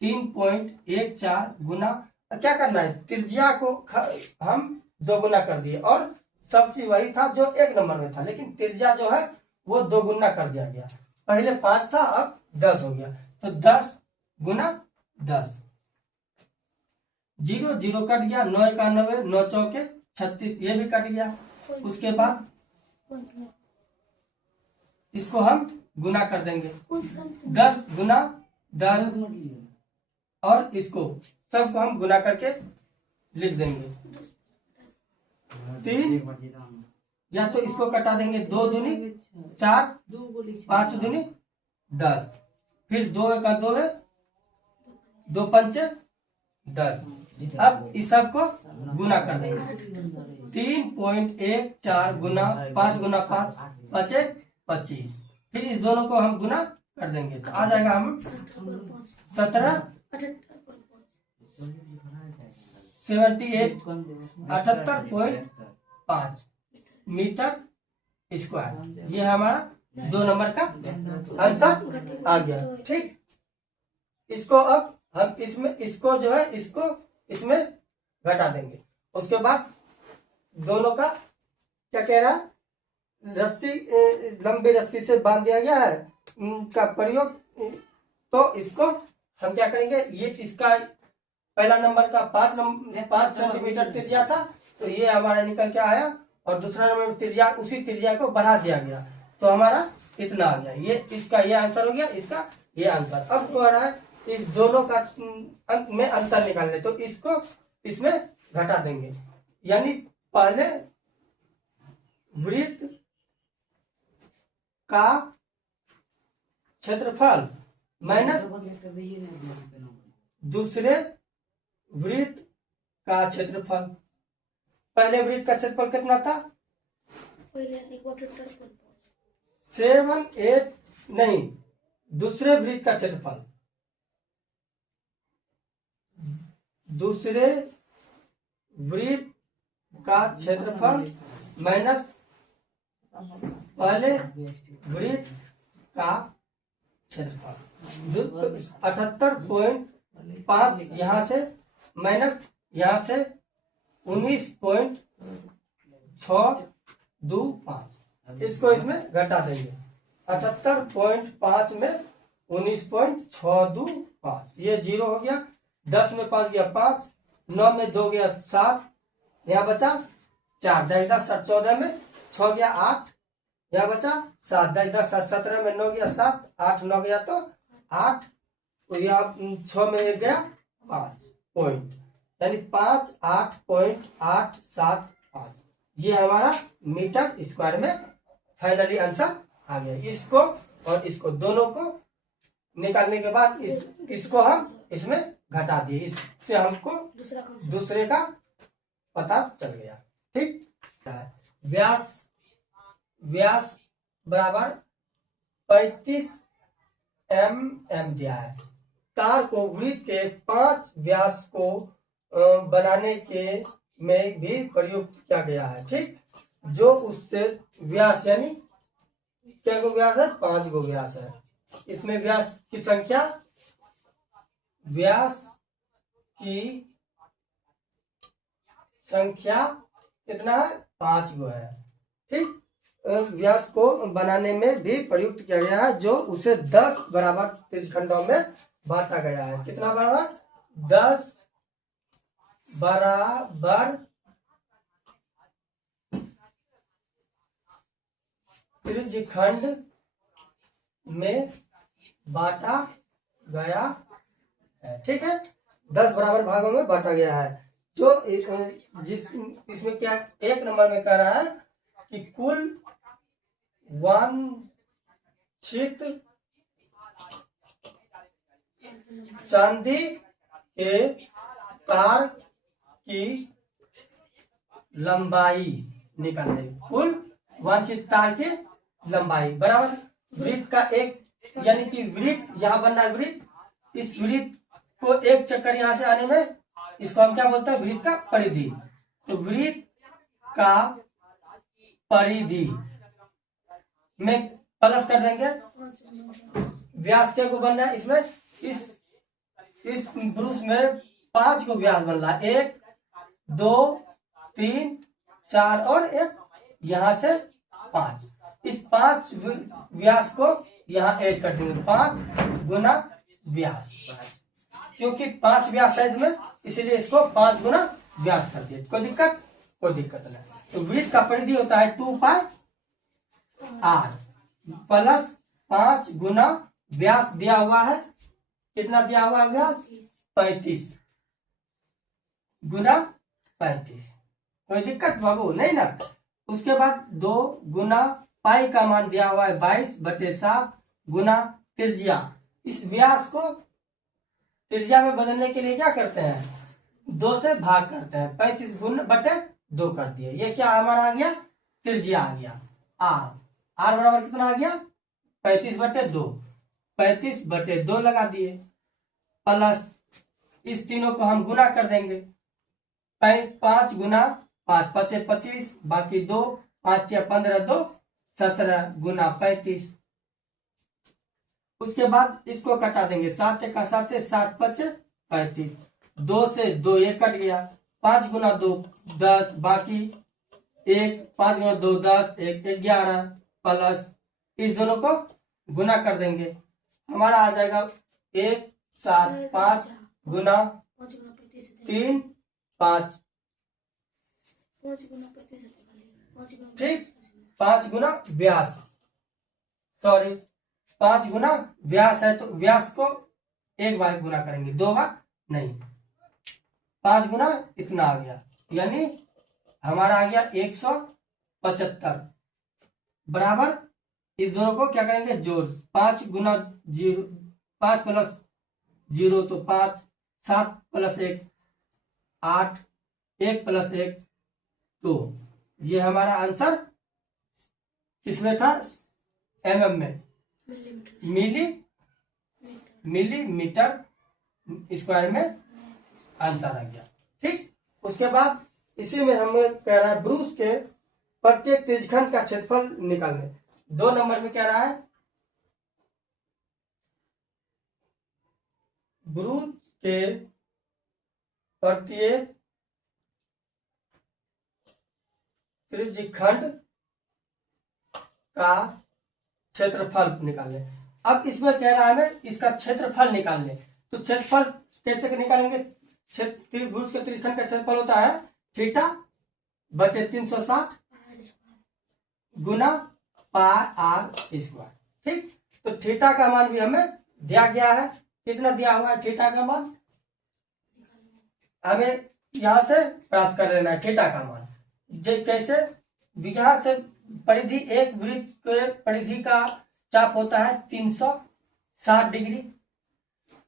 3.14 गुना, क्या करना है, त्रिज्या को हम 2 गुना कर दिए और सब चीज वही था जो 1 नंबर में था, लेकिन त्रिज्या जो है वो 2 गुना कर दिया गया। पहले 5 था, अब 10 हो गया, तो 10 गुना 10। 0 0 कट गया, 9 × 91 9 चौके 36, ये भी कट गया। उसके बाद इसको हम गुना कर देंगे, 10 गुना 10, और इसको सबको हम गुना करके लिख देंगे 3, या तो इसको कटा देंगे 2 दूनी 4, 5 दूनी 10, फिर 2 × 2 है 2 पंचे 10। अब इस सब को गुना कर देंगे, 3.14 गुना 5 गुना 5 बचे 25, फिर इस दोनों को हम गुना कर देंगे, तो आ जाएगा हम 78.5 मीटर स्क्वायर। ये हमारा 2 नंबर का आंसर आ गया। ठीक, इसको अब हम इसको जो है इसमें घटा देंगे। उसके बाद दोनों का क्या कह रहा, रस्सी लंबी रस्सी से बांध दिया गया है का प्रयोग, तो इसको हम क्या करेंगे, ये इसका पहला नंबर का 5 सेंटीमीटर त्रिज्या था, तो ये हमारा निकल के आया, और दूसरा नंबर त्रिज्या उसी त्रिज्या को बढ़ा दिया गया, तो हमारा इतना आ गया। ये इसका ये आंसर हो गया, इसका ये आंसर। अब कह रहा है इस दोनों का अंक में अंतर निकालने, तो इसको इसमें घटा देंगे, यानी पहले वृत्त का क्षेत्रफल माइनस दूसरे वृत्त का क्षेत्रफल। पहले वृत्त का क्षेत्रफल कितना था, 7 8 नहीं, दूसरे वृत्त का क्षेत्रफल, दूसरे वृत्त का क्षेत्रफल माइनस पहले वृत्त का क्षेत्रफल, 78.5 यहाँ से माइनस यहाँ से 19.625, इसको इसमें घटा देंगे, 78.5 में 19.625, ये 0 हो गया, 10 में 5 गया 5, 9 में 2 गया 7, यहाँ बचा 4, 10 10 14 में 6 गया 8, यहाँ बचा 7, 10 10 17 में 9 गया 7, 8 9 गया तो 8, तो यहाँ 6 में 1 गया 5 पॉइंट, यानी 58.875, ये हमारा मीटर स्क्वायर में फाइनली आंसर आ गया। इसको और इसको दोनों को निकालने के बाद इसको हम इसमें घटा दिए, इससे हमको दूसरे का पता चल गया। ठीक, व्यास बराबर 35 mm दिया है। तार को वृत्त के 5 व्यास को बनाने के में भी प्रयुक्त किया गया है। ठीक, जो उससे व्यास यानी क्या गो व्यास है, 5 गो व्यास है। इसमें व्यास की संख्या व्यास की संख्या कितना है? 5 गो है। ठीक, व्यास को बनाने में भी प्रयुक्त किया गया है, जो उसे 10 बराबर त्रिज्यखंडों में बांटा गया है। कितना बराबर? 10 बराबर त्रिज्यखंड में बांटा गया है। ठीक है, 10 बराबर भागों में बांटा गया है। जो जिस इसमें क्या 1 नंबर में कह रहा है कि कुल वांछित चांदी के तार की लंबाई निकालने। कुल वांछित तार की लंबाई बराबर वृत्त का एक, यानी कि वृत्त यहाँ बन रहा है वृत्त, इस वृत्त को एक चक्कर यहाँ से आने में इसको हम क्या बोलते हैं? वृत्त का परिधि। तो वृत्त का परिधि में प्लस कर देंगे, व्यास के को बन रहा है इसमें, इस ब्रूस में 5 को व्यास बन रहा है, 1 2 3 4 और एक यहाँ से 5। इस 5 व्यास को यहाँ ऐड कर देंगे, 5 गुना व्यास, क्योंकि 5 व्यास है इसमें, इसीलिए इसको 5 गुना व्यास कर दिए। कोई दिक्कत? कोई दिक्कत नहीं। तो वृत्त का परिधि होता है 2 पाई r प्लस 5 गुना व्यास दिया हुआ है। कितना दिया हुआ है व्यास? 35 गुना 35। कोई दिक्कत बाबू? नहीं ना। उसके बाद 2 गुना पाई का मान दिया हुआ है 22/7 गुना त्रिज्या। इस व्यास को त्रिज्या में बदलने के लिए क्या करते हैं? 2 से भाग करते हैं, 35 गुना बटे 2 कर दिए। ये क्या हमारा आ गया? त्रिज्या आ गया r बराबर कितना आ गया? 35/2। 35/2 लगा दिए, प्लस इस तीनों को हम गुना कर देंगे। 5 गुना 5 5 25, बाकी 2 5 या 15 2 17 गुना 35। उसके बाद इसको कटा देंगे, 7 का 7 7 5 35, 2 से 2 ये कट गया, 5 गुना 2 10, बाकी 1 5 गुना 2 10 1 11, प्लस इस दोनों को गुना कर देंगे, हमारा आ जाएगा 1 7 5 गुना 3 5। ठीक, 5 गुना व्यास, सॉरी 5 गुना व्यास है, तो व्यास को एक बार गुना करेंगे, 2 बार नहीं। 5 गुना इतना आ गया, यानी हमारा आ गया 175 बराबर। इस दोनों को क्या करेंगे? जोड़, 5 गुना 0 5 प्लस 0 तो 5, 7 प्लस 1 8, 1 प्लस 1 2। ये हमारा आंसर किसमें था? mm में, मिलीमीटर स्क्वायर में आंसर आ गया। ठीक, उसके बाद इसी में हमें कह रहा है ब्रूस के प्रत्येक त्रिज्यखंड का क्षेत्रफल निकालने। 2 नंबर में कह रहा है ब्रूस के प्रत्येक त्रिज्यखंड का क्षेत्रफल निकालने। अब इसमें कह रहा है हमें इसका क्षेत्रफल निकालने। तो क्षेत्रफल कैसे निकालेंगे? त्रिभुज के त्रिज्यखंड का क्षेत्रफल होता है थीटा बटे 360 गुना पाई r स्क्वायर। ठीक, तो थीटा का मान भी हमें दिया गया है। कितना दिया हुआ है थीटा का मान? हमें यहां से प्राप्त कर लेना है थीटा का मान। कैसे? यहाँ से परिधि, एक वृत्त के परिधि का चाप होता है 360 डिग्री।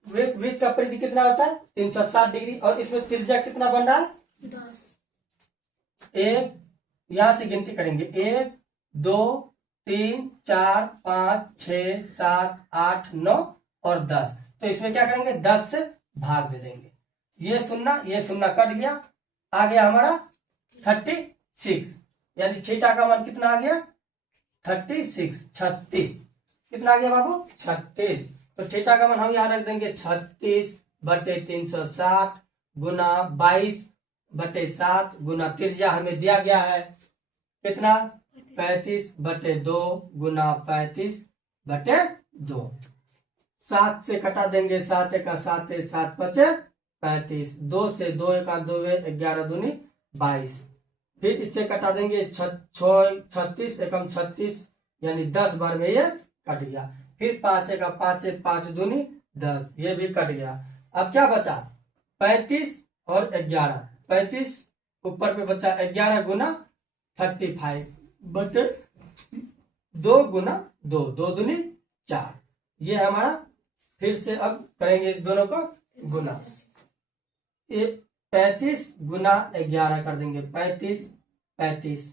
वृत्त का परिधि कितना होता है? 360 डिग्री। और इसमें त्रिज्या कितना बन रहा है? 10। एक, यहां से गिनती करेंगे 1 2 3 4 5 6 7 8 9 और 10। तो इसमें क्या करेंगे? 10 से भाग दे देंगे। ये सुन्ना कट गया, आ गया हमारा 36, यानी थीटा का मान कितना आ गया? 36। कितना आ गया बाबू? 36। तो थीटा का मान हम यहाँ रख देंगे 36 बटे 360 गुना 22/7 गुना त्रिज्या हमें दिया गया है कितना 35/2 गुना 35/2। 7 से कटा देंगे 7 का 7 7 पचे 35। 2 से 2 का 2 11 दूनी 22। फिर इससे कटा देंगे 36 एकम 36 यानी 10 बार में ये कट गया। फिर 5 का 5 5 दूनी 10 ये भी कट गया। अब क्या बचा 35 और 11। 35 ऊपर पे बचा 11 गुना 35 बटे 2 गुना 2 2 दूनी 4। ये हमारा फिर से अब करेंगे इस दोनों को गुना। 35 गुना 11 कर देंगे 35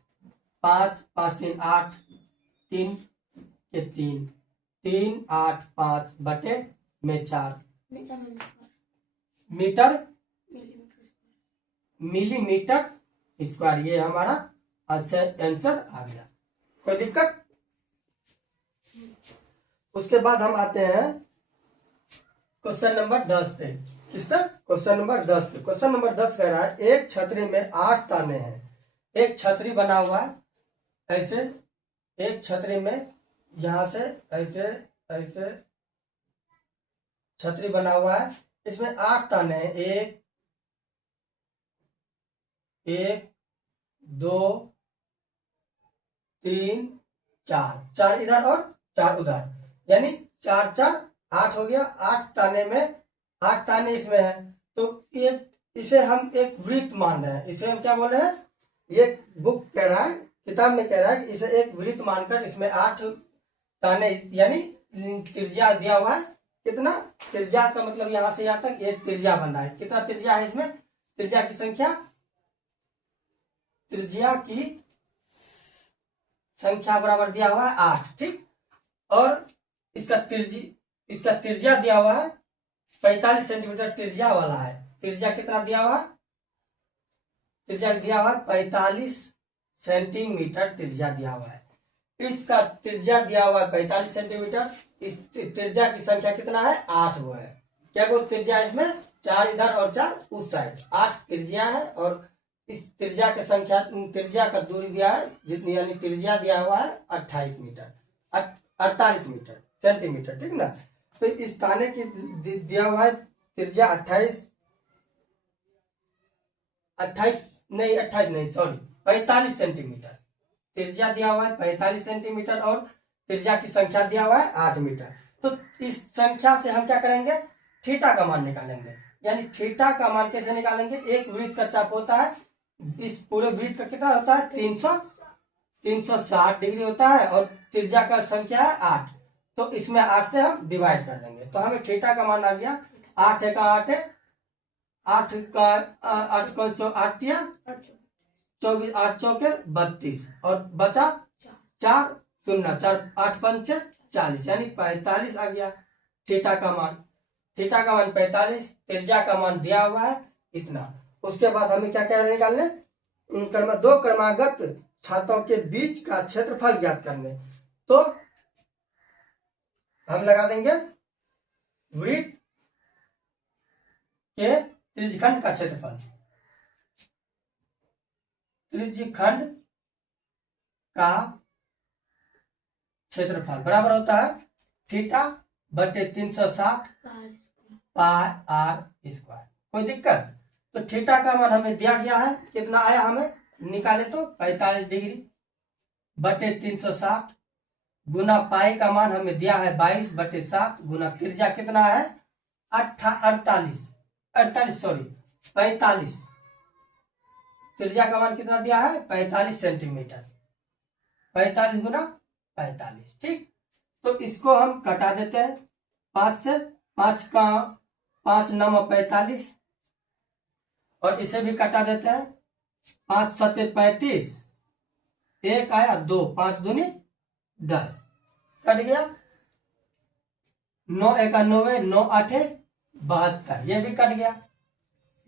5 5 3 8 3 के 3 3 8 5 बटे में 4 मीटर मिलीमीटर स्क्वायर। ये हमारा आंसर आ गया। कोई दिक्कत। उसके बाद हम आते हैं क्वेश्चन नंबर 10 पे। किस पर क्वेश्चन नंबर 10 पे। क्वेश्चन नंबर 10 कह रहा है एक छतरी में 8 ताने हैं। एक छतरी बना हुआ है ऐसे। एक छतरी में यहां से ऐसे ऐसे छतरी बना हुआ है। इसमें 8 ताने हैं। 1 2 3 4 4 इधर और 4 उधर यानी 4 4 8 हो गया। 8 ताने में 8 ताने इसमें है तो ये इसे हम एक वृत्त मान रहे हैं। इसे हम क्या बोल रहे हैं। ये बुक कह रहा है किताब में कह रहा है कि इसे एक वृत्त मानकर इसमें 8 ताने यानी त्रिज्या दिया हुआ है। कितना त्रिज्या का मतलब यहां से यहां तक ये त्रिज्या बन रहा है। कितना त्रिज्या है इसमें। त्रिज्या की संख्या बराबर दिया हुआ है 8। ठीक। और इसका त्रिज्या दिया हुआ है 45 सेंटीमीटर त्रिज्या वाला है। त्रिज्या कितना दिया हुआ। त्रिज्या दिया हुआ 45 सेंटीमीटर त्रिज्या दिया हुआ है। इसका त्रिज्या दिया हुआ है 45 सेंटीमीटर। इस त्रिज्या की संख्या कितना है 8 वो है। क्या वो त्रिज्या इसमें 4 इधर और 4 उस साइड 8 त्रिज्या है। और इस त्रिज्या की संख्या त्रिज्या का दूरी दिया है जितनी यानी त्रिज्या दिया हुआ है 28 मीटर 48 मीटर सेंटीमीटर। ठीक ना। तो इस ताने की दिया हुआ है त्रिज्या 28 नहीं सॉरी 45 सेंटीमीटर। त्रिज्या दिया हुआ है 45 सेंटीमीटर और त्रिज्या की संख्या दिया हुआ है 8 मीटर। तो इस संख्या से हम क्या करेंगे थीटा का मान निकालेंगे। यानी थीटा का मान कैसे निकालेंगे। एक वृत्त का चाप होता है। इस पूरे वृत्त का कितना होता है 360 डिग्री होता है और त्रिज्या का संख्या है 8। तो इसमें 8 से हम डिवाइड कर देंगे तो हमें थीटा का मान आ गया 8 का 8 8 का 8 को 8 दिया 24 8 चौके 32 और बचा 4 0 4 8 5 40 यानी 45 आ गया थीटा का मान। थीटा का मान 45 त्रिज्या का मान दिया हुआ है इतना। उसके बाद हमें क्या क्या निकालने दो क्रमागत छातों के बीच का क्षेत्रफल ज्ञात करने। तो हम लगा देंगे वृत्त के त्रिज्यखंड का क्षेत्रफल। त्रिज्यखंड का क्षेत्रफल बराबर होता है थीटा बटे 360 पाई आर स्क्वायर। कोई दिक्कत। तो थीटा का मान हमें दिया गया है कितना आया हमें निकाले तो 45 डिग्री बटे 360 गुना पाई का मान हमें दिया है 22/7 गुना त्रिज्या कितना है 45 त्रिज्या का मान कितना दिया है 45 सेंटीमीटर 45 गुना 45। ठीक। तो इसको हम कटा देते हैं 5 से 5 का 5 9 45 और इसे भी कटा देते हैं 5 7 35 एक आया 2 5 दूनी 10 कट गया 9 1 9 9 8 72 ये भी कट गया।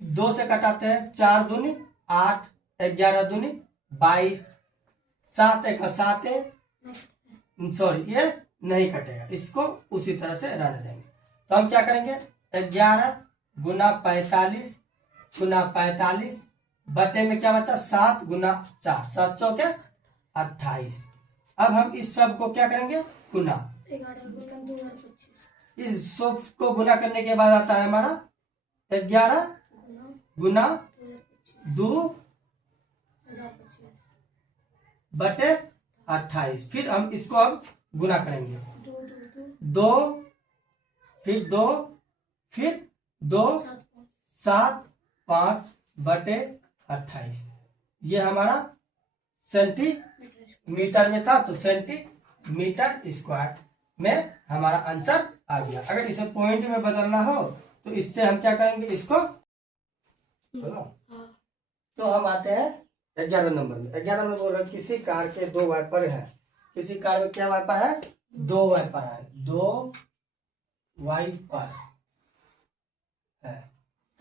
2 से कटाते हैं 4 दूनी 8 11 दूनी 22 7 1 7 सॉरी ये नहीं कटेगा इसको उसी तरह से रहने देंगे। तो हम क्या करेंगे 11 गुना 45 गुना 45 बटे में क्या बचा 7 गुना 4 7 चौके 28। अब हम इस सब को क्या करेंगे गुना 11 इस सब को गुना करने के बाद आता है हमारा 11 गुना 2 बटे 28। फिर हम इसको अब गुना करेंगे 2 फिर 2 फिर 2 7 5 बटे 28। ये हमारा सेंटीमीटर में था तो सेंटीमीटर स्क्वायर में हमारा आंसर आ गया। अगर इसे पॉइंट में बदलना हो तो इससे हम क्या करेंगे इसको तो हम आते हैं 11 नंबर में। 11 में बोला किसी कार के 2 वाइपर हैं। किसी कार में क्या वाइपर है 2 वाइपर है 2 वाइपर है।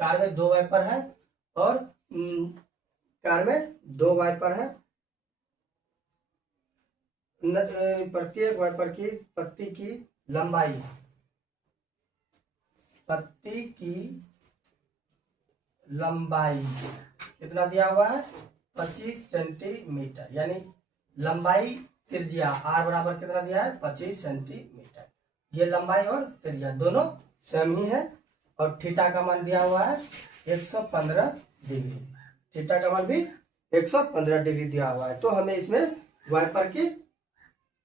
कार में 2 वाइपर है और कार में 2 वाइपर है। प्रत्येक वाइपर की पत्ती की लंबाई कितना दिया हुआ है 25 सेंटीमीटर। यानी लंबाई त्रिज्या आर बराबर कितना दिया है 25 सेंटीमीटर। ये लंबाई और त्रिज्या दोनों सेम ही है। और थीटा का मान दिया हुआ है 115 डिग्री। थीटा का मान भी 115 डिग्री दिया हुआ है। तो हमें इसमें वाइपर की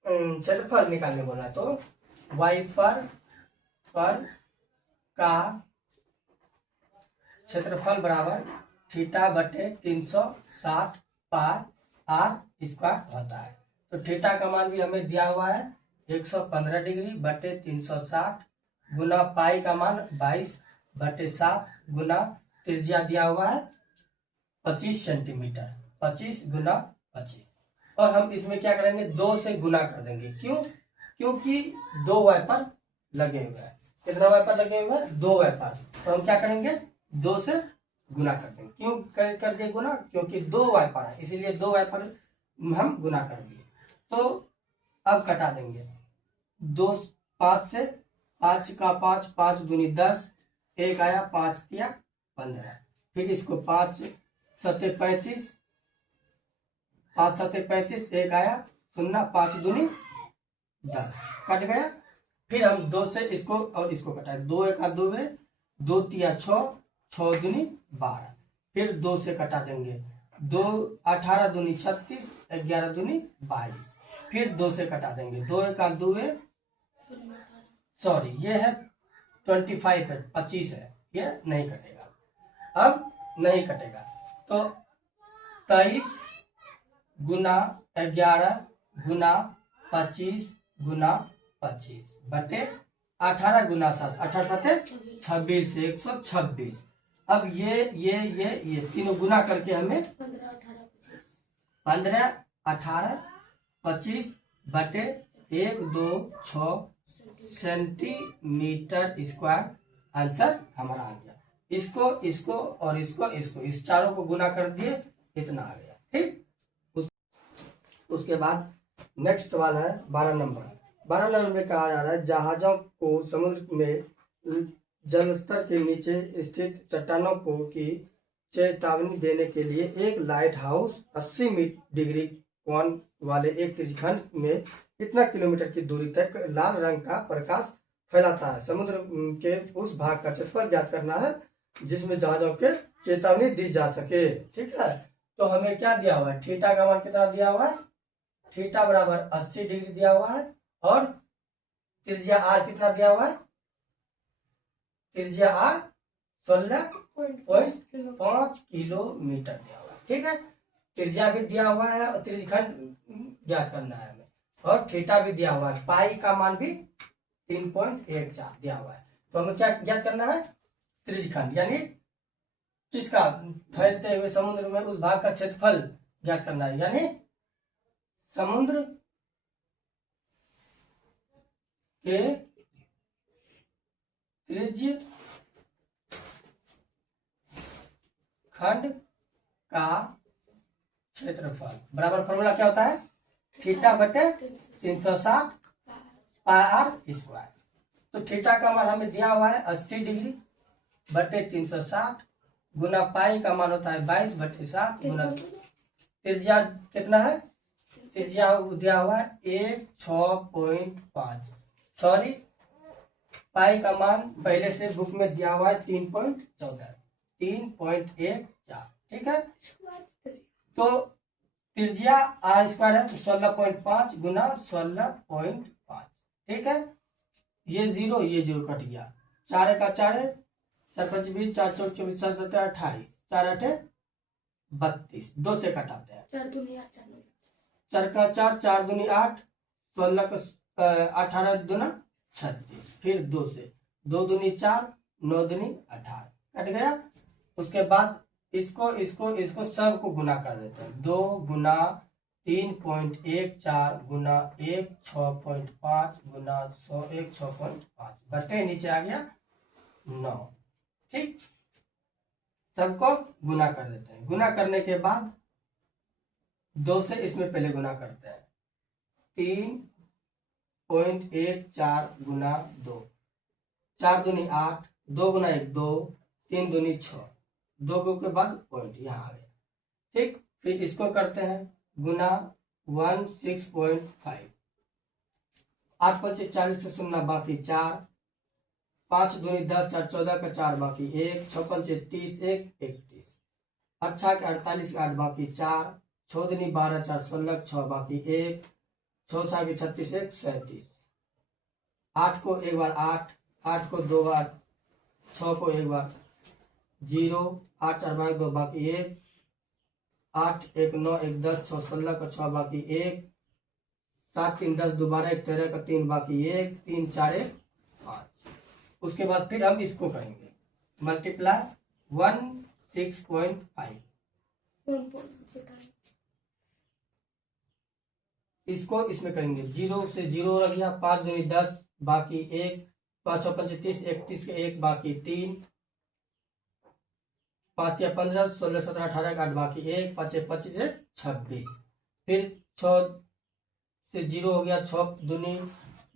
क्षेत्रफल निकालने बोला है। तो वाइपर पर का क्षेत्रफल बराबर थीटा बटे 360 पाई आर स्क्वायर होता है। तो थीटा का मान भी हमें दिया हुआ है 115 डिग्री बटे 360 गुना पाई का मान 22 बटे 7 गुना त्रिज्या दिया हुआ है 25 सेंटीमीटर 25 गुना 25। और हम इसमें क्या करेंगे 2 से गुना कर देंगे। क्यों क्योंकि 2 वाइपर लगे हुए हैं। कितना वाइपर लगे हुए हैं 2 वाइपर। तो हम क्या करेंगे 2 से गुना कर देंगे। क्यों कर दे गुना क्योंकि 2 वाइपर है इसीलिए 2 वाइपर हम गुना कर दिए। तो अब कटा देंगे 2 5 से 5 का 5 5 दूनी 10 एक आया 5 तिया 15। फिर इसको 5 सत्ते 35 5 सत्ते 35 एक आया 0 5 दूनी 10 कट गया। फिर हम 2 से इसको और इसको कटाए 2 एक 2 में 2 तिया 6 6 दूनी 12। फिर 2 से कटा देंगे 2 18 दूनी 36 11 दूनी 22। फिर 2 से कटा देंगे 2 एक 2 में सॉरी ये है 25 है 25 है ये नहीं कटेगा। अब नहीं कटेगा तो 23 गुना 11 गुना 25 गुना 25 बटे 18 गुना 7 18 7 26 126। अब ये तीनों गुना करके हमें 15 18 25 बटे 1 2 6 सेंटीमीटर स्क्वायर आंसर हमारा आ गया। इसको और इसको इस चारों को गुना कर दिए इतना आ गया। ठीक उसके बाद नेक्स्ट सवाल है 12 नंबर। 12 नंबर में कहा जा रहा है जहाजों को समुद्र में जलस्तर के नीचे स्थित चट्टानों को की चेतावनी देने के लिए एक लाइट हाउस 80 डिग्री कोण वाले एक त्रिज्यखंड में कितना किलोमीटर की दूरी तक लाल रंग का प्रकाश फैलाता है। समुद्र के उस भाग का क्षेत्रफल ज्ञात करना है जिसमें जहाजों के चेतावनी दी जा सके। ठीक है तो हमें क्या दिया हुआ है थीटा का मान कितना दिया हुआ है थीटा बराबर 80 डिग्री दिया हुआ है और त्रिज्या आर कितना दिया हुआ है त्रिज्या आर 16.5 किलोमीटर दिया हुआ है। ठीक है त्रिज्या भी दिया हुआ है और त्रिज्यखंड ज्ञात करना है हमें और थीटा भी दिया हुआ है। पाई का मान भी 3.14 दिया हुआ है। तो हमें क्या ज्ञात करना है त्रिज्यखंड यानी किसका फैलते हुए समुद्र में उस भाग का क्षेत्रफल ज्ञात करना है। यानी समुद्र के त्रिज्य खंड का क्षेत्रफल बराबर फॉर्मूला क्या होता है थीटा बटे 360 पाई आर स्क्वायर। तो थीटा का मान हमें दिया हुआ है 80 डिग्री बटे 360 गुना पाई का मान होता है 22/60 गुना त्रिज्या कितना है, त्रिज्या दिया हुआ है 1 6.5, सॉरी पाई का मान पहले से बुक में दिया हुआ है 3.14, 3.14, ठीक है। तो त्रिज्या r स्क्वायर है तो 16.5 गुना 16.5, ठीक है। ये 0 कट गया, 4 का 4 है, 4 5 20, 4 4 24, 7 7 28, 4 8 32, 2 से कटाते हैं, 4 का 4, 4 दूनी 8, 16 का 18 दूना 36, फिर 2 से 2 दूनी 4, 9 दूनी 18, कट गया। उसके बाद इसको सबको गुना कर देते हैं, 2 गुना 3.14 गुना 1 6.5 गुना 1 6.5 बटे नीचे आ गया 9, ठीक। सबको गुना कर देते हैं, गुना करने के बाद 2 से इसमें पहले गुना करते हैं, 3.14 गुना 2, 4 दूनी 8, 2 गुना 1 2, 3 दूनी 6, 2 के बाद पॉइंट यहाँ आ गया, ठीक। फिर इसको करते हैं गुना 16.5, 8 5 40 से सुनना बाकी 4, 5 दूनी 10, 4 14 का 4 बाकी 1, 6 5 30, 1 31, 8 के 48 8 बाकी 4, 6 दूनी 12, 4 16, 6 बाकी 1, 6 6 के 36, 1 37, 8 को एक बार 8, 8 को 2 बार, 6 को एक बार 0, 8 4 बार 2 बाकी 1, 8 1 9 1 10, 6 16 का 6 बाकी 1, 7 3 10 दोबारा 1 13 का 3 बाकी 1, 3 4 1 5। उसके बाद फिर हम इसको करेंगे मल्टीप्लाई 16.5, इसको इसमें करेंगे, 0 से 0 रख गया, 5 दूनी 10 बाकी 1, 5 6 25 31 के 1 बाकी 3, 5 या 15, 16 17 18 8 बाकी 1, 5 25 26, फिर 6 से 0 हो गया, 6 दूनी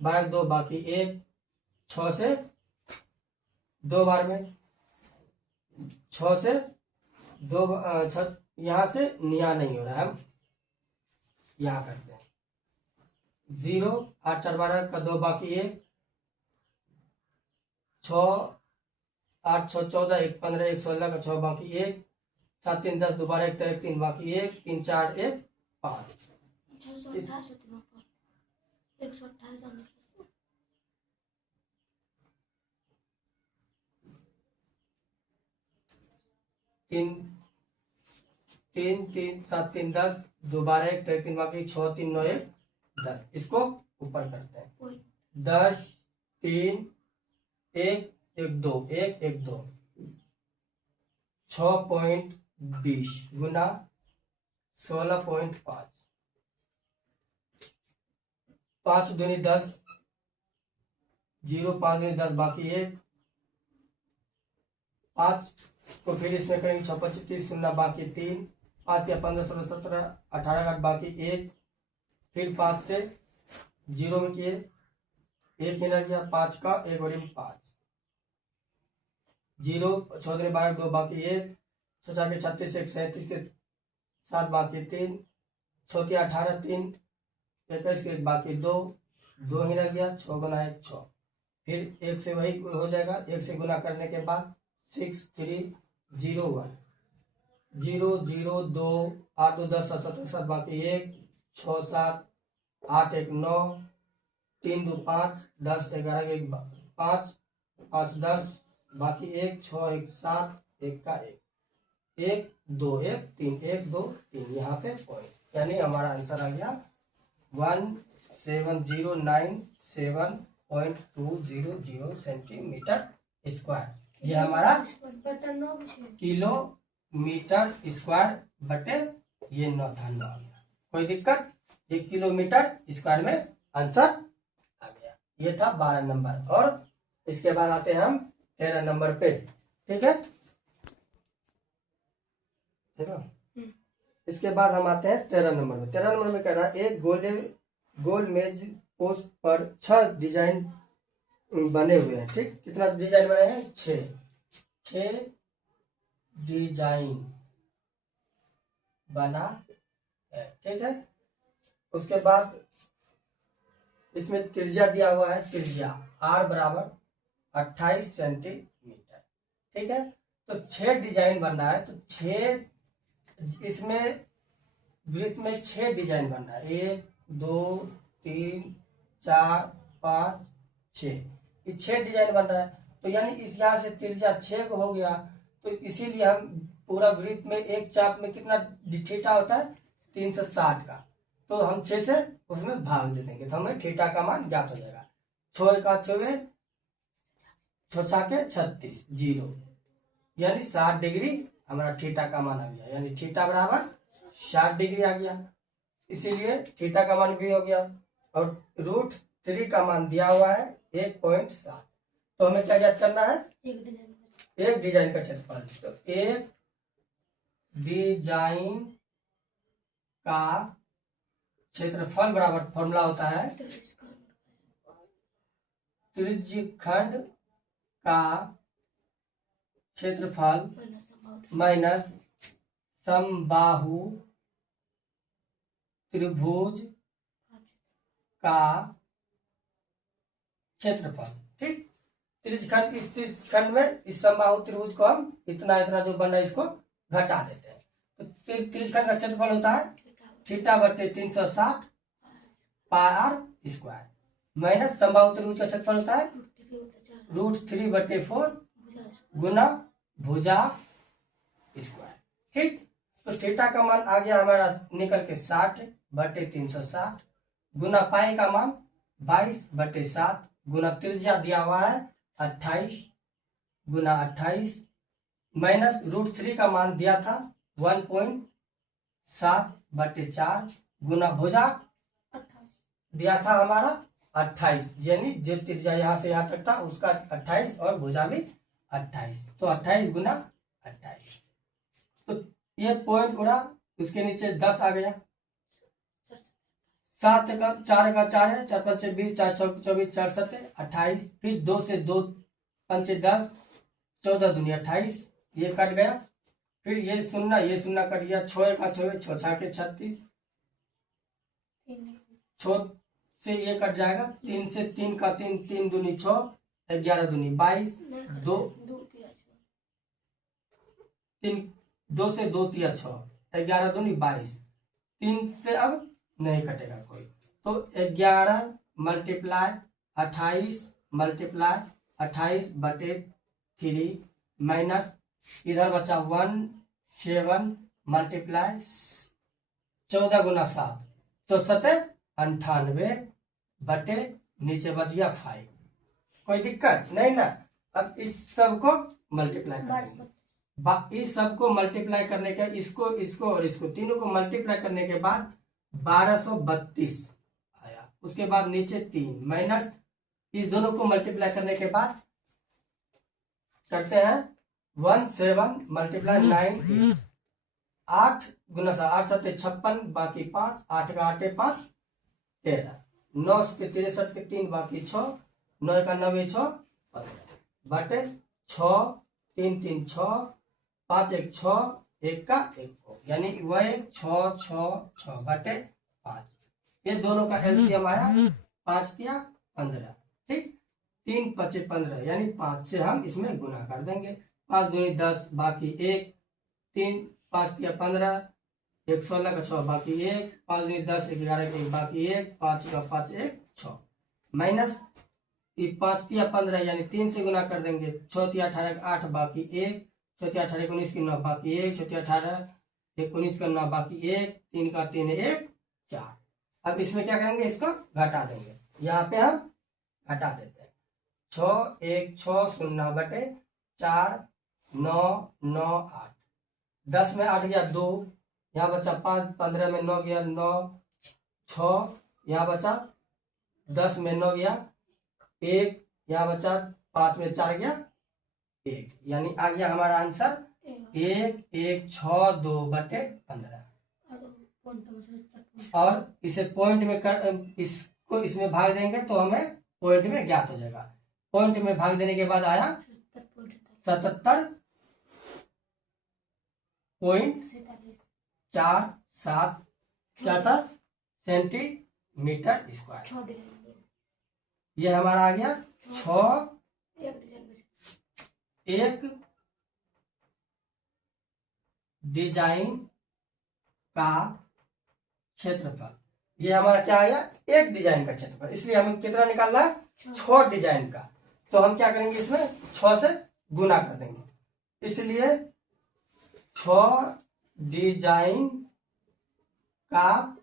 12 2 बाकी 1, 6 से 2 बार में 6 से 2 यहाँ से निया नहीं हो रहा है, हम यहाँ करते हैं 0 8 4 12 का 2 बाकी 1, 6 8 6 14 1 15 1 16 का 6 बाकी 1, 7 3 10 दोबारा 1 13 3 बाकी 1, 3 4 1 5, 3 3 3 7 3 10 दोबारा 1 13 3 बाकी 6 3 9 1 10, इसको ऊपर करते हैं 10 3 1 1 2 1 1 2, 6.20 गुना 16.5, 5 दूनी 10, 0 5 दूनी 10 बाकी 1, 5 को फिर इसमें करेंगे 6 25 30 शून्य बाकी 3, 5 या 15 16 17 18 8 बाकी 1, फिर 5 से 0 में किए 1 ही रह गया, 5 का 1 और 5, 0 6 दूनी 12 2 बाकी 1, 6 4 36 1 37 के 7 बाकी 3, 6 18 3 21 के 1 बाकी 2 2 ही रह गया, 6 गुना 1 6, फिर 1 से वही हो जाएगा, 1 से गुना करने के बाद 6 3 0 1 0 0 2 8 2 10 17 7 बाकी 1, 6 7 8 1 9 3 2 5 10 11 1 5 5 10 बाकी 1 6 1 7 1 का 1 1 2 1 3 1 2 3, यहाँ पे पॉइंट, यानी हमारा आंसर आ गया 1709.7.200 सेंटीमीटर स्क्वायर। ये हमारा किलोमीटर स्क्वायर बटे ये 9 था 9 आ गया, कोई दिक्कत, 1 किलोमीटर स्क्वायर में आंसर आ गया। ये था 12 नंबर, और इसके बाद आते हैं हम 13 नंबर पे, ठीक है। इसके बाद हम आते हैं 13 नंबर में। 13 नंबर में कह रहा है एक गोल मेज पोस्ट पर 6 डिजाइन बने हुए हैं, ठीक। कितना डिजाइन बने हैं? 6 डिजाइन बना है। ठीक है, उसके बाद इसमें त्रिज्या दिया हुआ है, त्रिज्या r बराबर 28 सेंटीमीटर। ठीक है, तो 6 डिजाइन बनना है, तो 6 इसमें वृत्त में 6 डिजाइन बनना है, 1 2 3 4 5 6, ये 6 डिजाइन बन रहा है। तो यानी इस यहाँ से त्रिज्या 6 को हो गया, तो इसीलिए हम पूरा वृत्त में एक चाप में कितना थीटा होता है 360 का, तो हम 6 से उसमें भाग दे देंगे तो हमें थीटा का मान ज्ञात हो जाएगा। 6 का 6 6 के 36 0, यानी 60 डिग्री हमारा थीटा का मान आ गया, यानी थीटा बराबर 60 डिग्री आ गया, इसीलिए थीटा का मान भी हो गया। और √3 का मान दिया हुआ है 1.7, तो हमें क्या ज्ञात करना है, एक डिजाइन का क्षेत्रफल। तो एक डिजाइन का क्षेत्रफल बराबर फॉर्मूला होता है त्रिज्यखंड का क्षेत्रफल माइनस समबाहु त्रिभुज का क्षेत्रफल। ठीक, त्रिज्यखंड, इस त्रिज्यखंड में इस समबाहु त्रिभुज को हम इतना इतना जो बन रहा है इसको घटा देते हैं, तो त्रिज्यखंड का क्षेत्रफल होता है थीटा बटे 360 पाई r स्क्वायर, माइनस समबाहु त्रिभुज का क्षेत्रफल होता है √3 बटे 4 गुना भुजा स्क्वायर। ठीक, तो थीटा का मान आ गया हमारा निकल के 60 बटे 360 गुना पाई का मान 22 बटे 7 गुना त्रिज्या दिया हुआ है 28 गुना 28 माइनस √3 का मान दिया था 1.7 बटे 4 गुना भुजा दिया था हमारा 28, यानी जो त्रिज्या यहाँ से यहाँ तक था उसका 28 और भुजा भी 28, तो 28 गुना 28, तो ये पॉइंट उड़ा, उसके नीचे 10 आ गया, 7 का 4 का 4 है, 4 5 20 4 6 24 4 7 28, फिर 2 से 2 5 10 14 दूनी 28, ये कट गया, फिर ये शून्य कट गया, 6 का 6 6 के 36, 6 से ये कट जाएगा, 3 से 3 का 3 3 दूनी 6 11 दूनी 22, 2 से 2 तिया 6 11 दूनी 22, 3 से अब नहीं कटेगा कोई, तो 11 मल्टीप्लाई 28 मल्टीप्लाई 28 बटे 3 माइनस इधर बचा 1 7 मल्टीप्लाई 14 गुना 7 64 98 बटे नीचे बच गया 5, कोई दिक्कत नहीं ना। अब इस सब को मल्टीप्लाई करेंगे, इस सब को मल्टीप्लाई करने के, इसको इसको और इसको तीनों को मल्टीप्लाई करने के बाद 1232 आया, उसके बाद नीचे 3 माइनस इस दोनों को मल्टीप्लाई करने के बाद करते हैं 17 मल्टीप्लाई 9 8 गुना 8 7 56 बाकी 5 8 का 8 5 13 9 के 63 के 3 बाकी 6 9 का 9 6 15 बटे 6 3 3 6 5 1 6 1 का 1 को, यानी वह 6 6 6 बटे 5, ये दोनों का एलसीएम आया 5 किया 15। ठीक, 3 5 15 यानी 5 से हम इसमें गुना कर देंगे, 5 दूनी 10 बाकी 1 3 5 किया 15 1 16 का 6 बाकी 1 5 दूनी 10 11 के 1 बाकी 1 5 का 5 1 6 माइनस 5 किया 15 यानी 3 से गुना कर देंगे, 6 तिया 18 का 8 बाकी 1 6 तिया 18 19 की 9 बाकी 1 6 तिया 18 19 का 9 बाकी 1 3 का 3 1 4। अब इसमें क्या करेंगे, इसको घटा देंगे, यहाँ पे हम घटा देते हैं 6 1 6 0 बटे 4 9 9 8 10 में 8 गया 2, यहाँ बचा 5 15 में 9 गया 9 6, यहाँ बचा 10 में 9 गया 1, यहाँ बचा 5 में 4 गया 1, यानी आ गया हमारा आंसर 1 1 6 2 बटे 15। और इसे पॉइंट में इसको इसमें भाग देंगे तो हमें पॉइंट में ज्ञात हो जाएगा। पॉइंट में भाग देने के बाद आया 77 0.47 क्या था सेंटीमीटर स्क्वायर। ये हमारा आ गया 6 एक डिजाइन का क्षेत्रफल। ये हमारा क्या आया एक डिजाइन का क्षेत्रफल, इसलिए हमें कितना निकालना है 6 डिजाइन का। तो हम क्या करेंगे इसमें 6 से गुना कर देंगे, इसलिए 6 डिजाइन का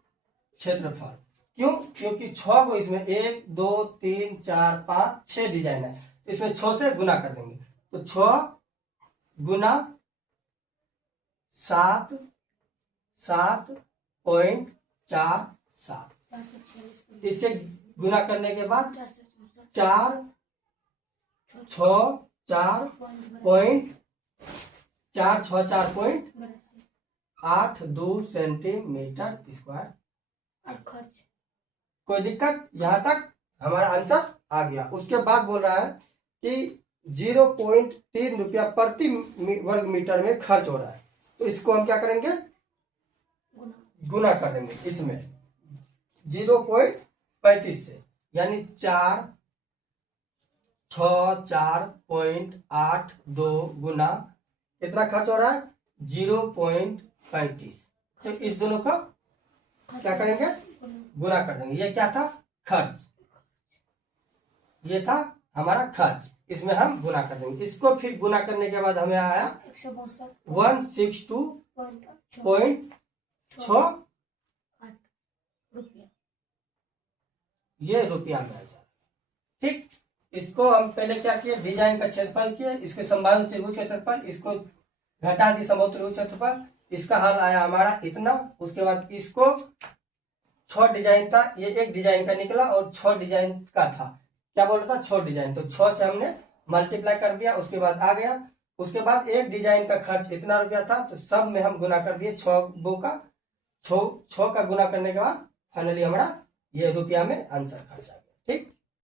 क्षेत्रफल। क्यों? क्योंकि 6 को इसमें 1 2 3 4 5 6 डिजाइन है, इसमें 6 से गुना कर देंगे। तो 6 गुना 7.47, इससे गुना करने के बाद 4 6 4.82 सेंटीमीटर स्क्वायर। कोई दिक्कत? यहां तक हमारा आंसर आ गया। उसके बाद बोल रहा है कि 0.3 रुपया प्रति वर्ग मीटर में खर्च हो रहा है, तो इसको हम क्या करेंगे गुना कर देंगे इसमें 0.35 से, यानी 4.82 गुना कितना खर्च हो रहा है 0.35। तो इस दोनों को क्या करेंगे गुना कर देंगे। ये क्या था खर्च, ये था हमारा खर्च, इसमें हम गुना कर देंगे। इसको फिर गुना करने के बाद हमें आया 162.6 ये रुपया में आया। ठीक, इसको हम पहले क्या किए डिजाइन का क्षेत्रफल किए, इसके संभावित त्रिभुज क्षेत्रफल, इसको घटा दी संभव त्रिभुज क्षेत्रफल, इसका हल आया हमारा इतना। उसके बाद इसको 6 डिजाइन था, ये एक डिजाइन का निकला और 6 डिजाइन का था, क्या बोल रहा था 6 डिजाइन, तो 6 से हमने मल्टीप्लाई कर दिया, उसके बाद आ गया। उसके बाद एक डिजाइन का खर्च इतना रुपया था, तो सब में हम गुना कर दिए 6 का गुना करने के बाद फाइनली हमारा ये रुपया में आंसर खर्च आ गया। ठीक।